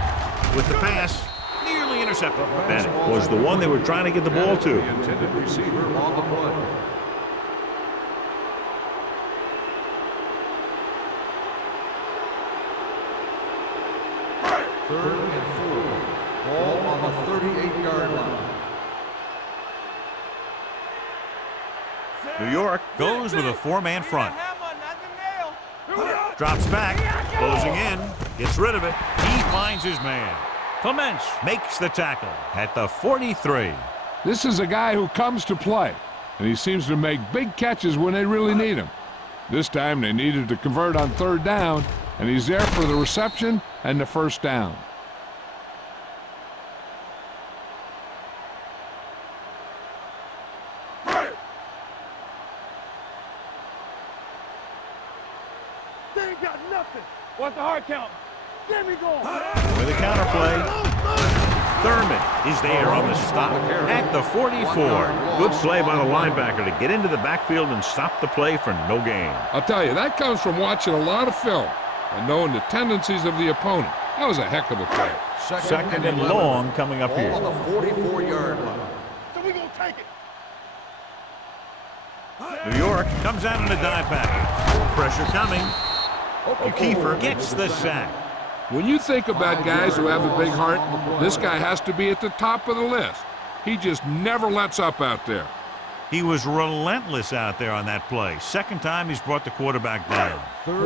With the pass, nearly intercepted. Bennett was the one they were trying to get the ball to. The intended receiver on the play. Third and 4. Ball on the 38-yard line. New York goes with a 4-man front. Drops back, closing in, gets rid of it. He finds his man. Clements makes the tackle at the 43. This is a guy who comes to play, and he seems to make big catches when they really need him. This time they needed to convert on 3rd down, and he's there for the reception and the 1st down. They ain't got nothing. What's the hard count? Get me going. With a counter play, Thurman is there on the stop at the 44. Good play by the linebacker to get into the backfield and stop the play for no gain. I'll tell you, that comes from watching a lot of film and knowing the tendencies of the opponent. That was a heck of a play. Second and long coming up here. Ball on the 44-yard line. So we gonna take it. New York comes out in a dime package. Pressure coming. Kiefer gets the sack. When you think about guys who have a big heart, this guy has to be at the top of the list. He just never lets up out there. He was relentless out there on that play. Second time he's brought the quarterback down.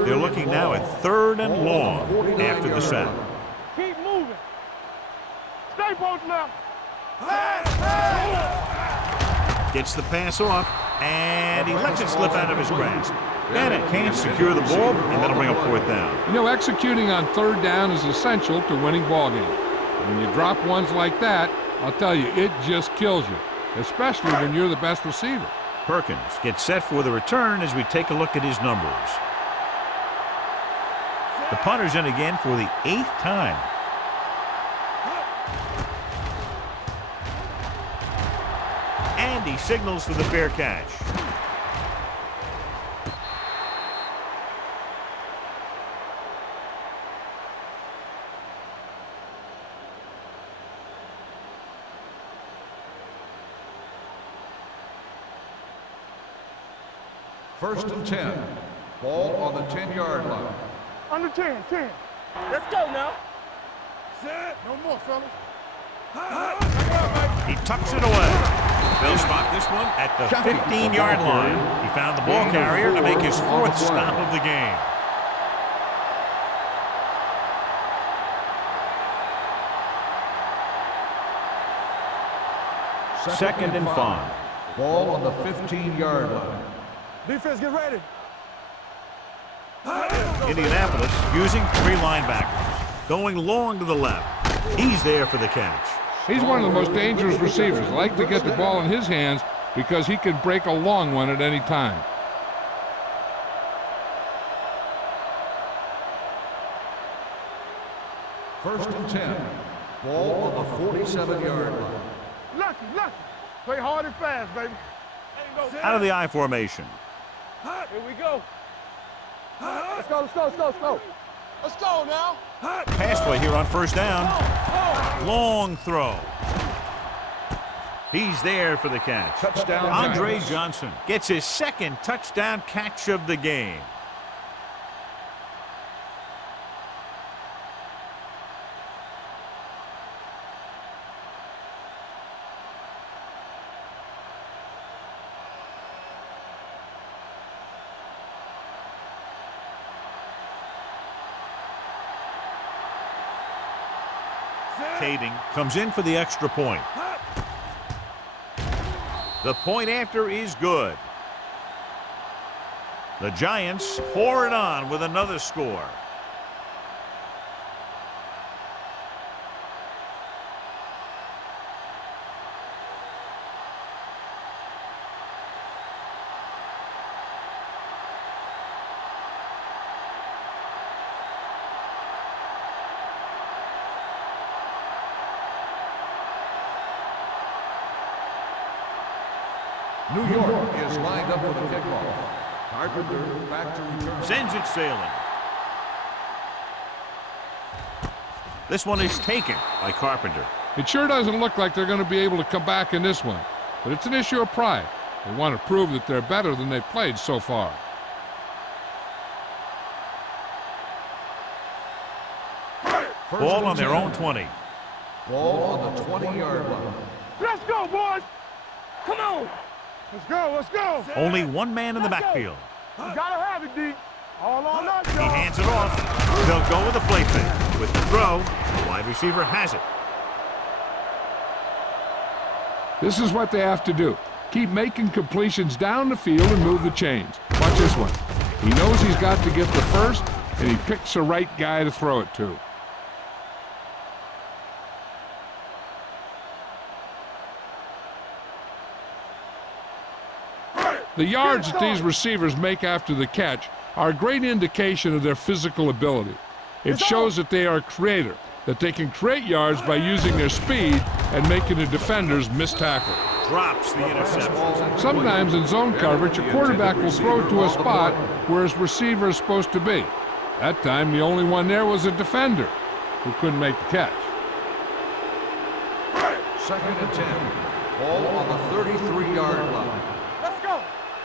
They're looking now at 3rd and long after the sack. Keep moving. Stay posted up. Gets the pass off, and he lets it slip out of his grasp. Bennett can't secure the ball, and that'll bring up 4th down. You know, executing on 3rd down is essential to winning ball games. When you drop ones like that, I'll tell you, it just kills you, especially when you're the best receiver. Perkins gets set for the return as we take a look at his numbers. The punter's in again for the 8th time. And he signals for the fair catch. First and 10. Ball on the 10-yard line. Under 10, 10. Let's go now. Set. No more, fellas. He tucks it away. They'll spot this one at the 15-yard line. He found the ball carrier to make his 4th stop of the game. Second and 5. Ball on the 15-yard line. Defense, get ready. Indianapolis using 3 linebackers. Going long to the left. He's there for the catch. He's one of the most dangerous receivers. I like to get the ball in his hands because he can break a long one at any time. First and 10. Ball on the 47-yard line. Lucky. Play hard and fast, baby. Out of the I formation. Here we go. Let's go now. Pass play here on first down. Long throw. He's there for the catch. Touchdown, Andre Giants. Johnson gets his 2nd touchdown catch of the game. Kading comes in for the extra point. The point after is good. The Giants pour it on with another score. New York is lined up for the kickoff. Carpenter back to return. Sends it sailing. This one is taken by Carpenter. It sure doesn't look like they're going to be able to come back in this one, but it's an issue of pride. They want to prove that they're better than they've played so far. Ball on their own 20. Ball on the 20-yard line. Let's go, boys. Come on. Let's go. Only one man in the backfield. You gotta have it, D. All on us, He y'all. hands it off. They'll go with a play fake. With the throw, the wide receiver has it. This is what they have to do. Keep making completions down the field and move the chains. Watch this one. He knows he's got to get the first, and he picks the right guy to throw it to. The yards that these receivers make after the catch are a great indication of their physical ability. It shows that they are creative, that they can create yards by using their speed and making the defenders miss tackle. Drops the interception. Sometimes in zone coverage, a quarterback will throw to a spot where his receiver is supposed to be. That time, the only one there was a defender who couldn't make the catch. Second and 10. Ball on the 33-yard line. Let's go.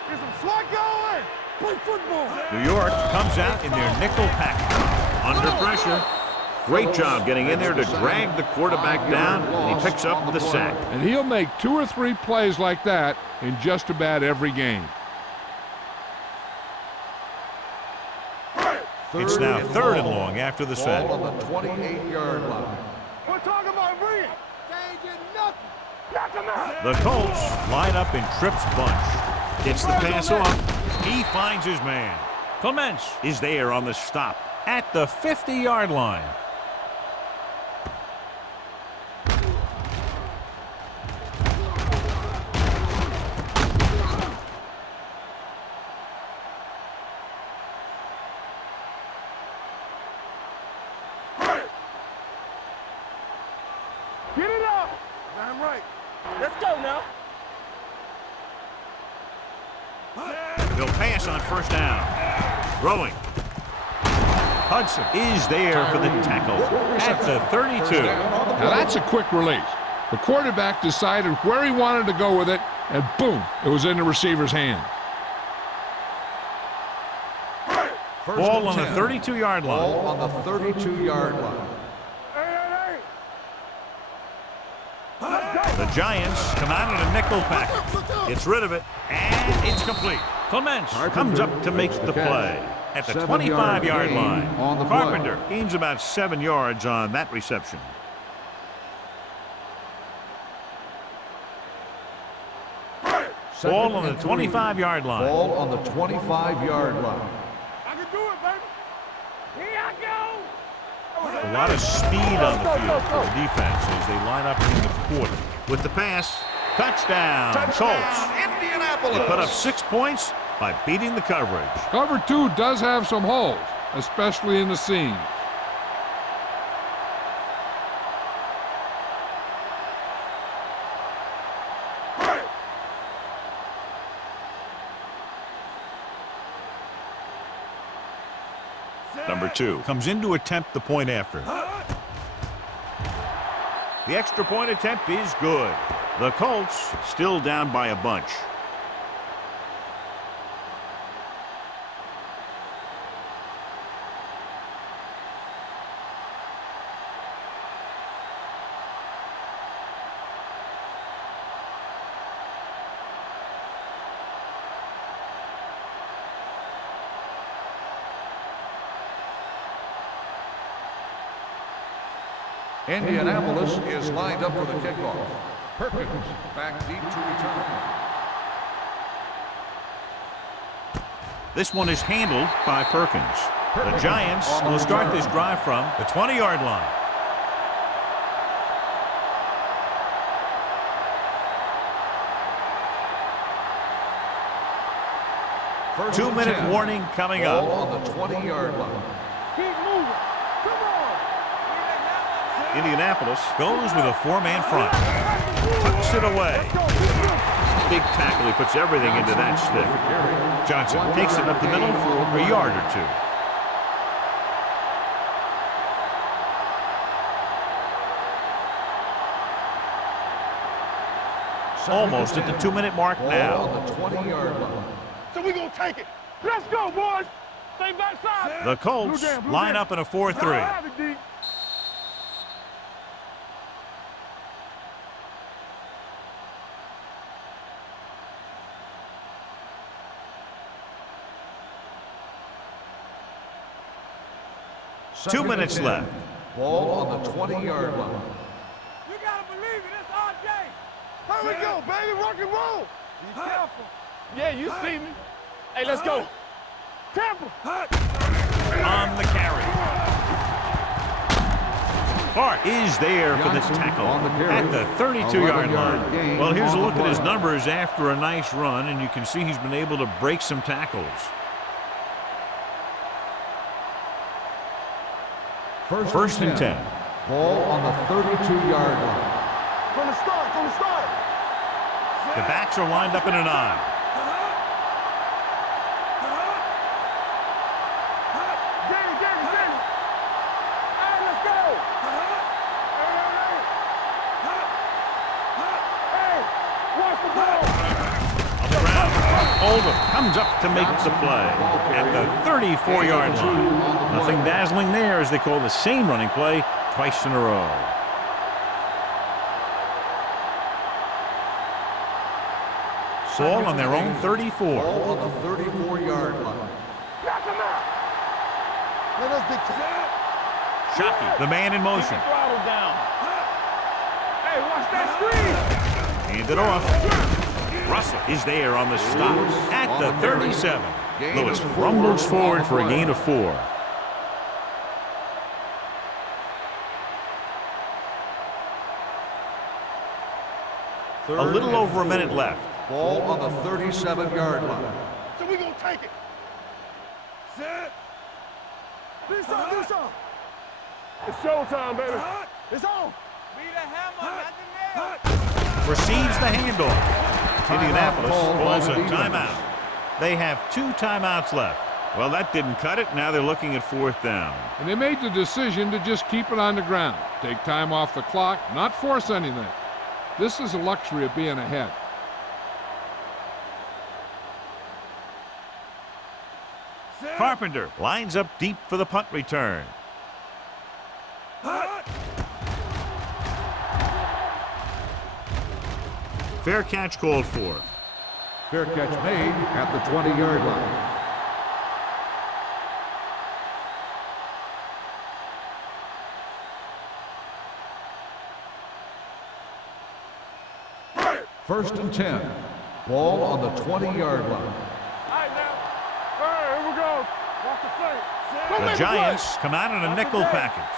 Get some slot going. Play football. New York comes out in their nickel package. Under pressure. Great job getting in there to drag the quarterback down, and he picks up the sack. And he'll make 2 or 3 plays like that in just about every game. It's now third and long after the sack. Ball on the 28-yard line. We're talking about bringing. They ain't getting nothing. Knock him out. The Colts line up in Tripp's bunch. Gets the pass off. He finds his man. Clements is there on the stop at the 50-yard line. Get it up. Damn right. Let's go now. They'll pass on first down. Throwing. Hudson is there for the tackle at the 32. Now that's a quick release. The quarterback decided where he wanted to go with it, and boom, it was in the receiver's hand. Ball on the 32-yard line. Ball on the 32-yard line. Hey, hey. The Giants come out in a nickel package. Gets rid of it, and it's complete. Clements comes up to make the play at the 25-yard line. Carpenter gains about 7 yards on that reception. Ball on the 25-yard line. Ball on the 25-yard line. I can do it, baby. Here I go. A lot of speed on the field for the defense as they line up in the quarter. With the pass, touchdown, Colts. Indianapolis. They put up 6 points by beating the coverage. Cover 2 does have some holes, especially in the seam. Number 2 comes in to attempt the point after. The extra point attempt is good. The Colts still down by a bunch. Indianapolis is lined up for the kickoff. Perkins back deep to return. This one is handled by Perkins. The Giants will start this drive from the 20-yard line. First 2-minute 10. warning coming Ball up. on the 20-yard line. Keep moving. Come on. Indianapolis goes with a 4-man front. Tucks it away. Big tackle. He puts everything into that stick. Johnson takes it up the middle for a yard or 2. Almost at the 2-minute mark Ball now. on the 20-yard line. So we gonna take it. Let's go, boys. Stay backside. The Colts line up in a 4-3. Two minutes left. Ball on the 20-yard line. You gotta believe it. It's RJ. Here we go, baby. Rock and roll. Be careful. Yeah, you see me. Hey, let's go. Tampa. On the carry. Hart is there for the tackle at the 32-yard line. Well, here's a look at his numbers after a nice run, and you can see he's been able to break some tackles. First and 10. Ball on the 32-yard line. From the start. The backs are lined up in an I. Get it. Hey, let's go. Hey, watch the ball. On the ground. Oldham comes up to make the play at the 34-yard line. Nothing dazzling there as they call the same running play twice in a row. Ball on their own 34. Ball on the 34-yard line. Knock him out. Let us be Shockey, the man in motion. Throttle down. Hey, watch that screen. Hand it off. Russell is there on the stop at the 37. Lewis rumbles forward for a gain of 4. A little over a minute left. Ball on the 37-yard line. So we gonna take it. Set. Do something. It's showtime, baby. It's on. Receives the handoff. Indianapolis calls a timeout. They have 2 timeouts left. Well, that didn't cut it. Now they're looking at 4th down. And they made the decision to just keep it on the ground. Take time off the clock, not force anything. This is a luxury of being ahead. Carpenter lines up deep for the punt return. Fair catch called for. Fair catch made at the 20-yard line. First and 10. Ball on the 20-yard line. All right, now. All right, here we go. Watch the play. The Giants come out in a nickel package.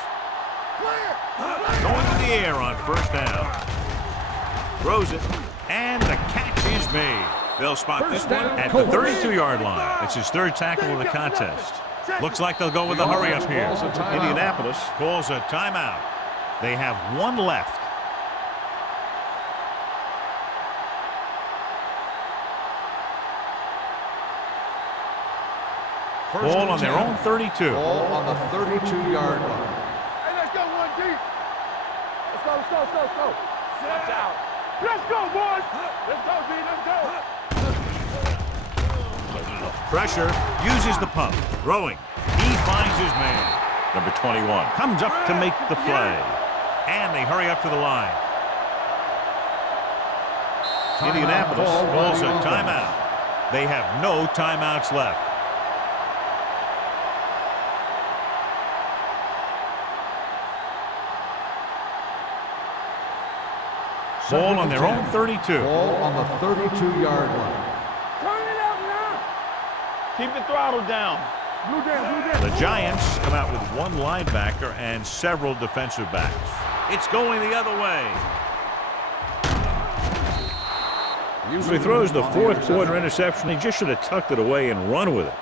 Going to the air on 1st down. Throws it, and the catch is made. They'll spot this one at the 32-yard line. It's his 3rd tackle of the contest. Looks like they'll go with the hurry up here. Indianapolis calls a timeout. They have 1 left. Ball on their own 32. Ball on the 32-yard line. Hey, let's go 1 deep. Let's go. Watch out. Let's go, boys. Let's go, D. Let's go. Pressure, uses the pump. Throwing. He finds his man. Number 21 comes up to make the play. And they hurry up to the line. Indianapolis calls a timeout. They have no timeouts left. Ball on their own 32. Ball on the 32-yard line. Turn it out now. Keep the throttle down. Blue down. The Giants come out with 1 linebacker and several defensive backs. It's going the other way. So he throws the 4th quarter interception. He just should have tucked it away and run with it.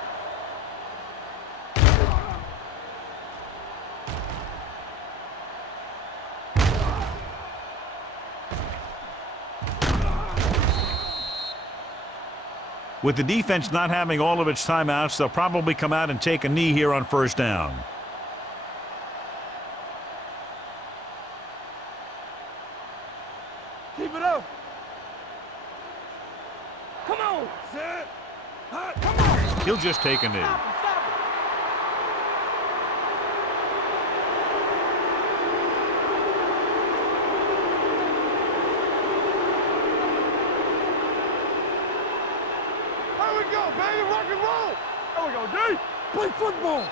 With the defense not having all of its timeouts, they'll probably come out and take a knee here on 1st down. Keep it up. Come on. Set. Come on. He'll just take a knee. Stop it. There we go, baby. Rock and roll. There we go, D. Play football.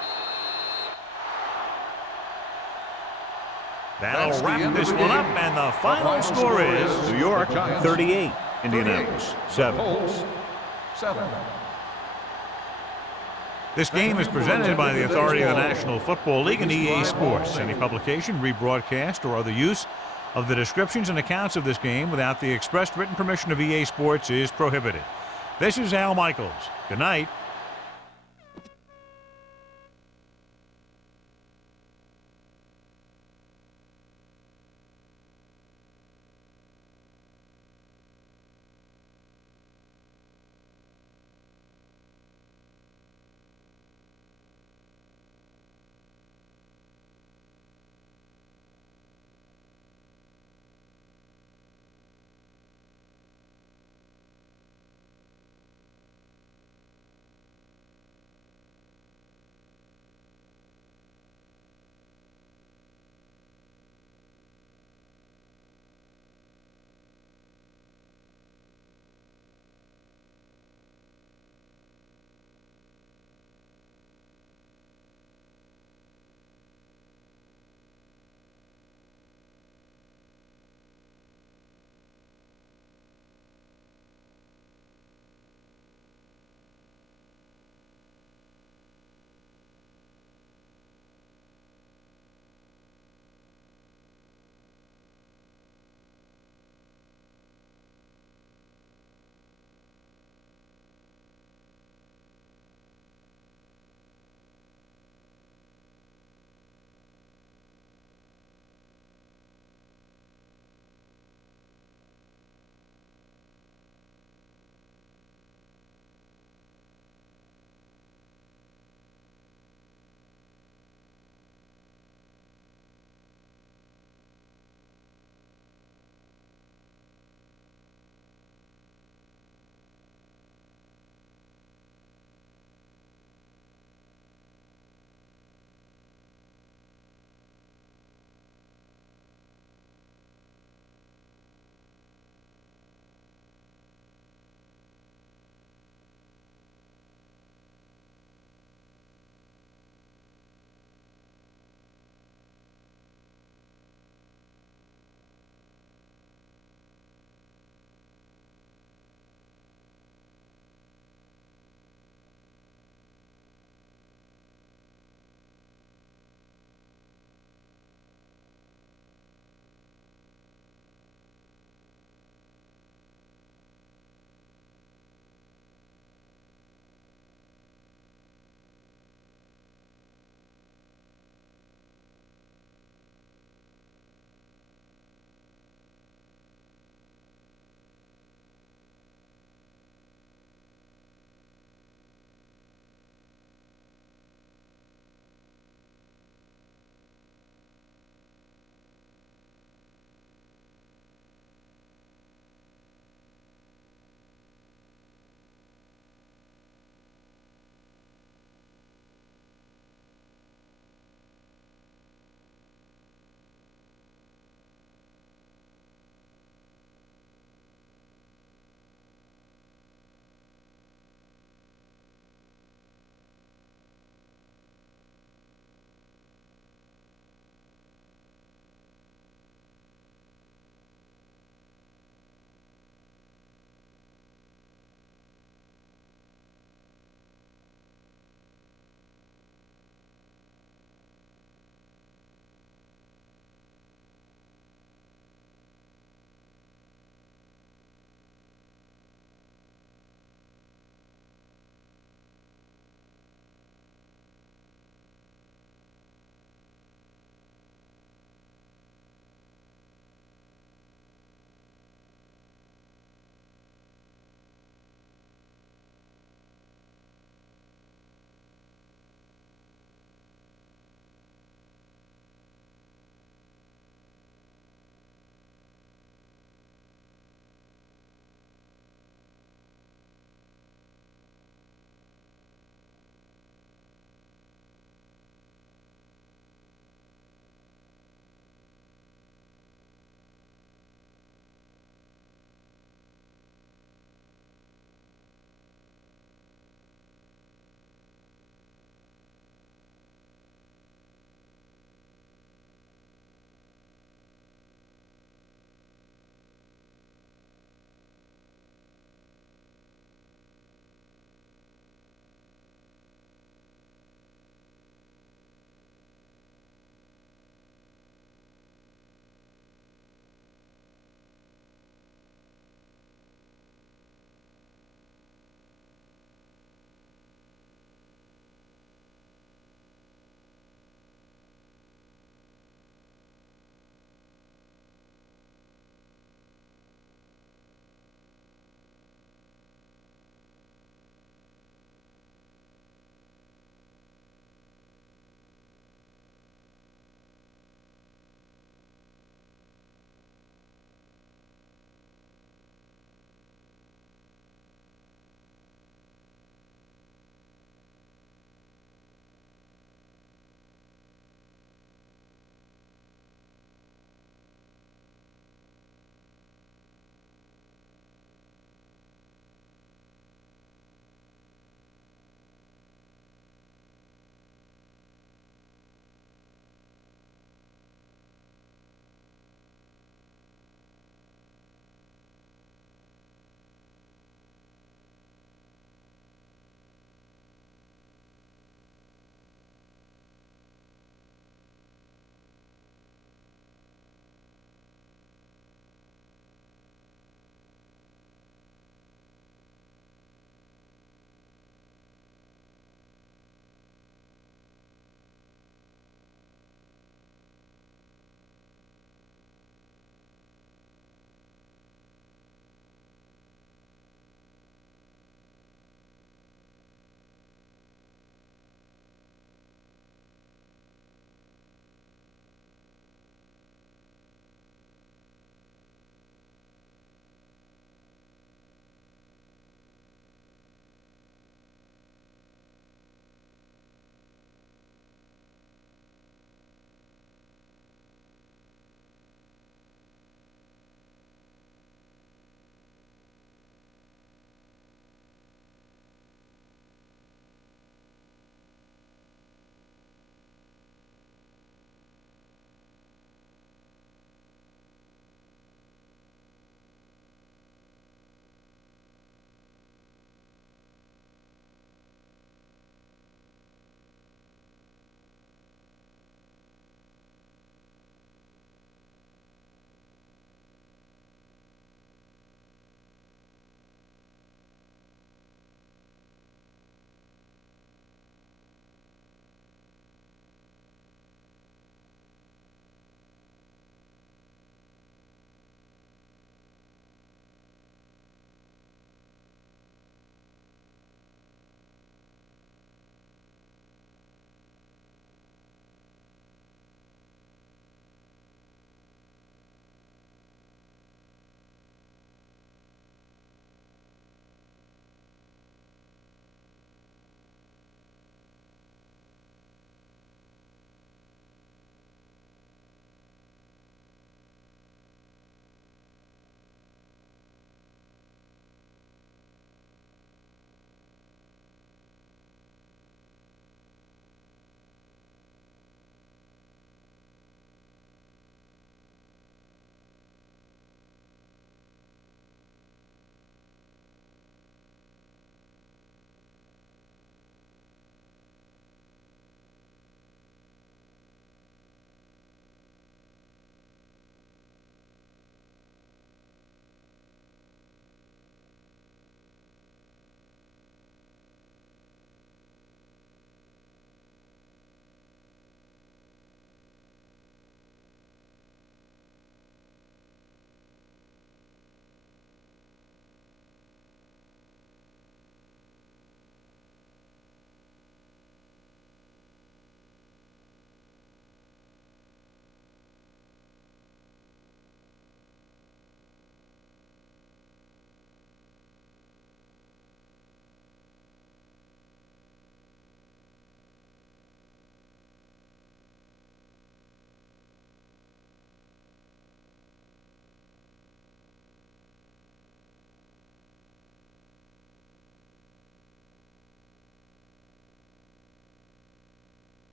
That'll wrap this one up, and the final score is New York 38, Indianapolis 7. Colts 7. This game is presented by the authority of the National Football League and EA Sports. Any publication, rebroadcast, or other use of the descriptions and accounts of this game without the expressed written permission of EA Sports is prohibited. This is Al Michaels. Good night.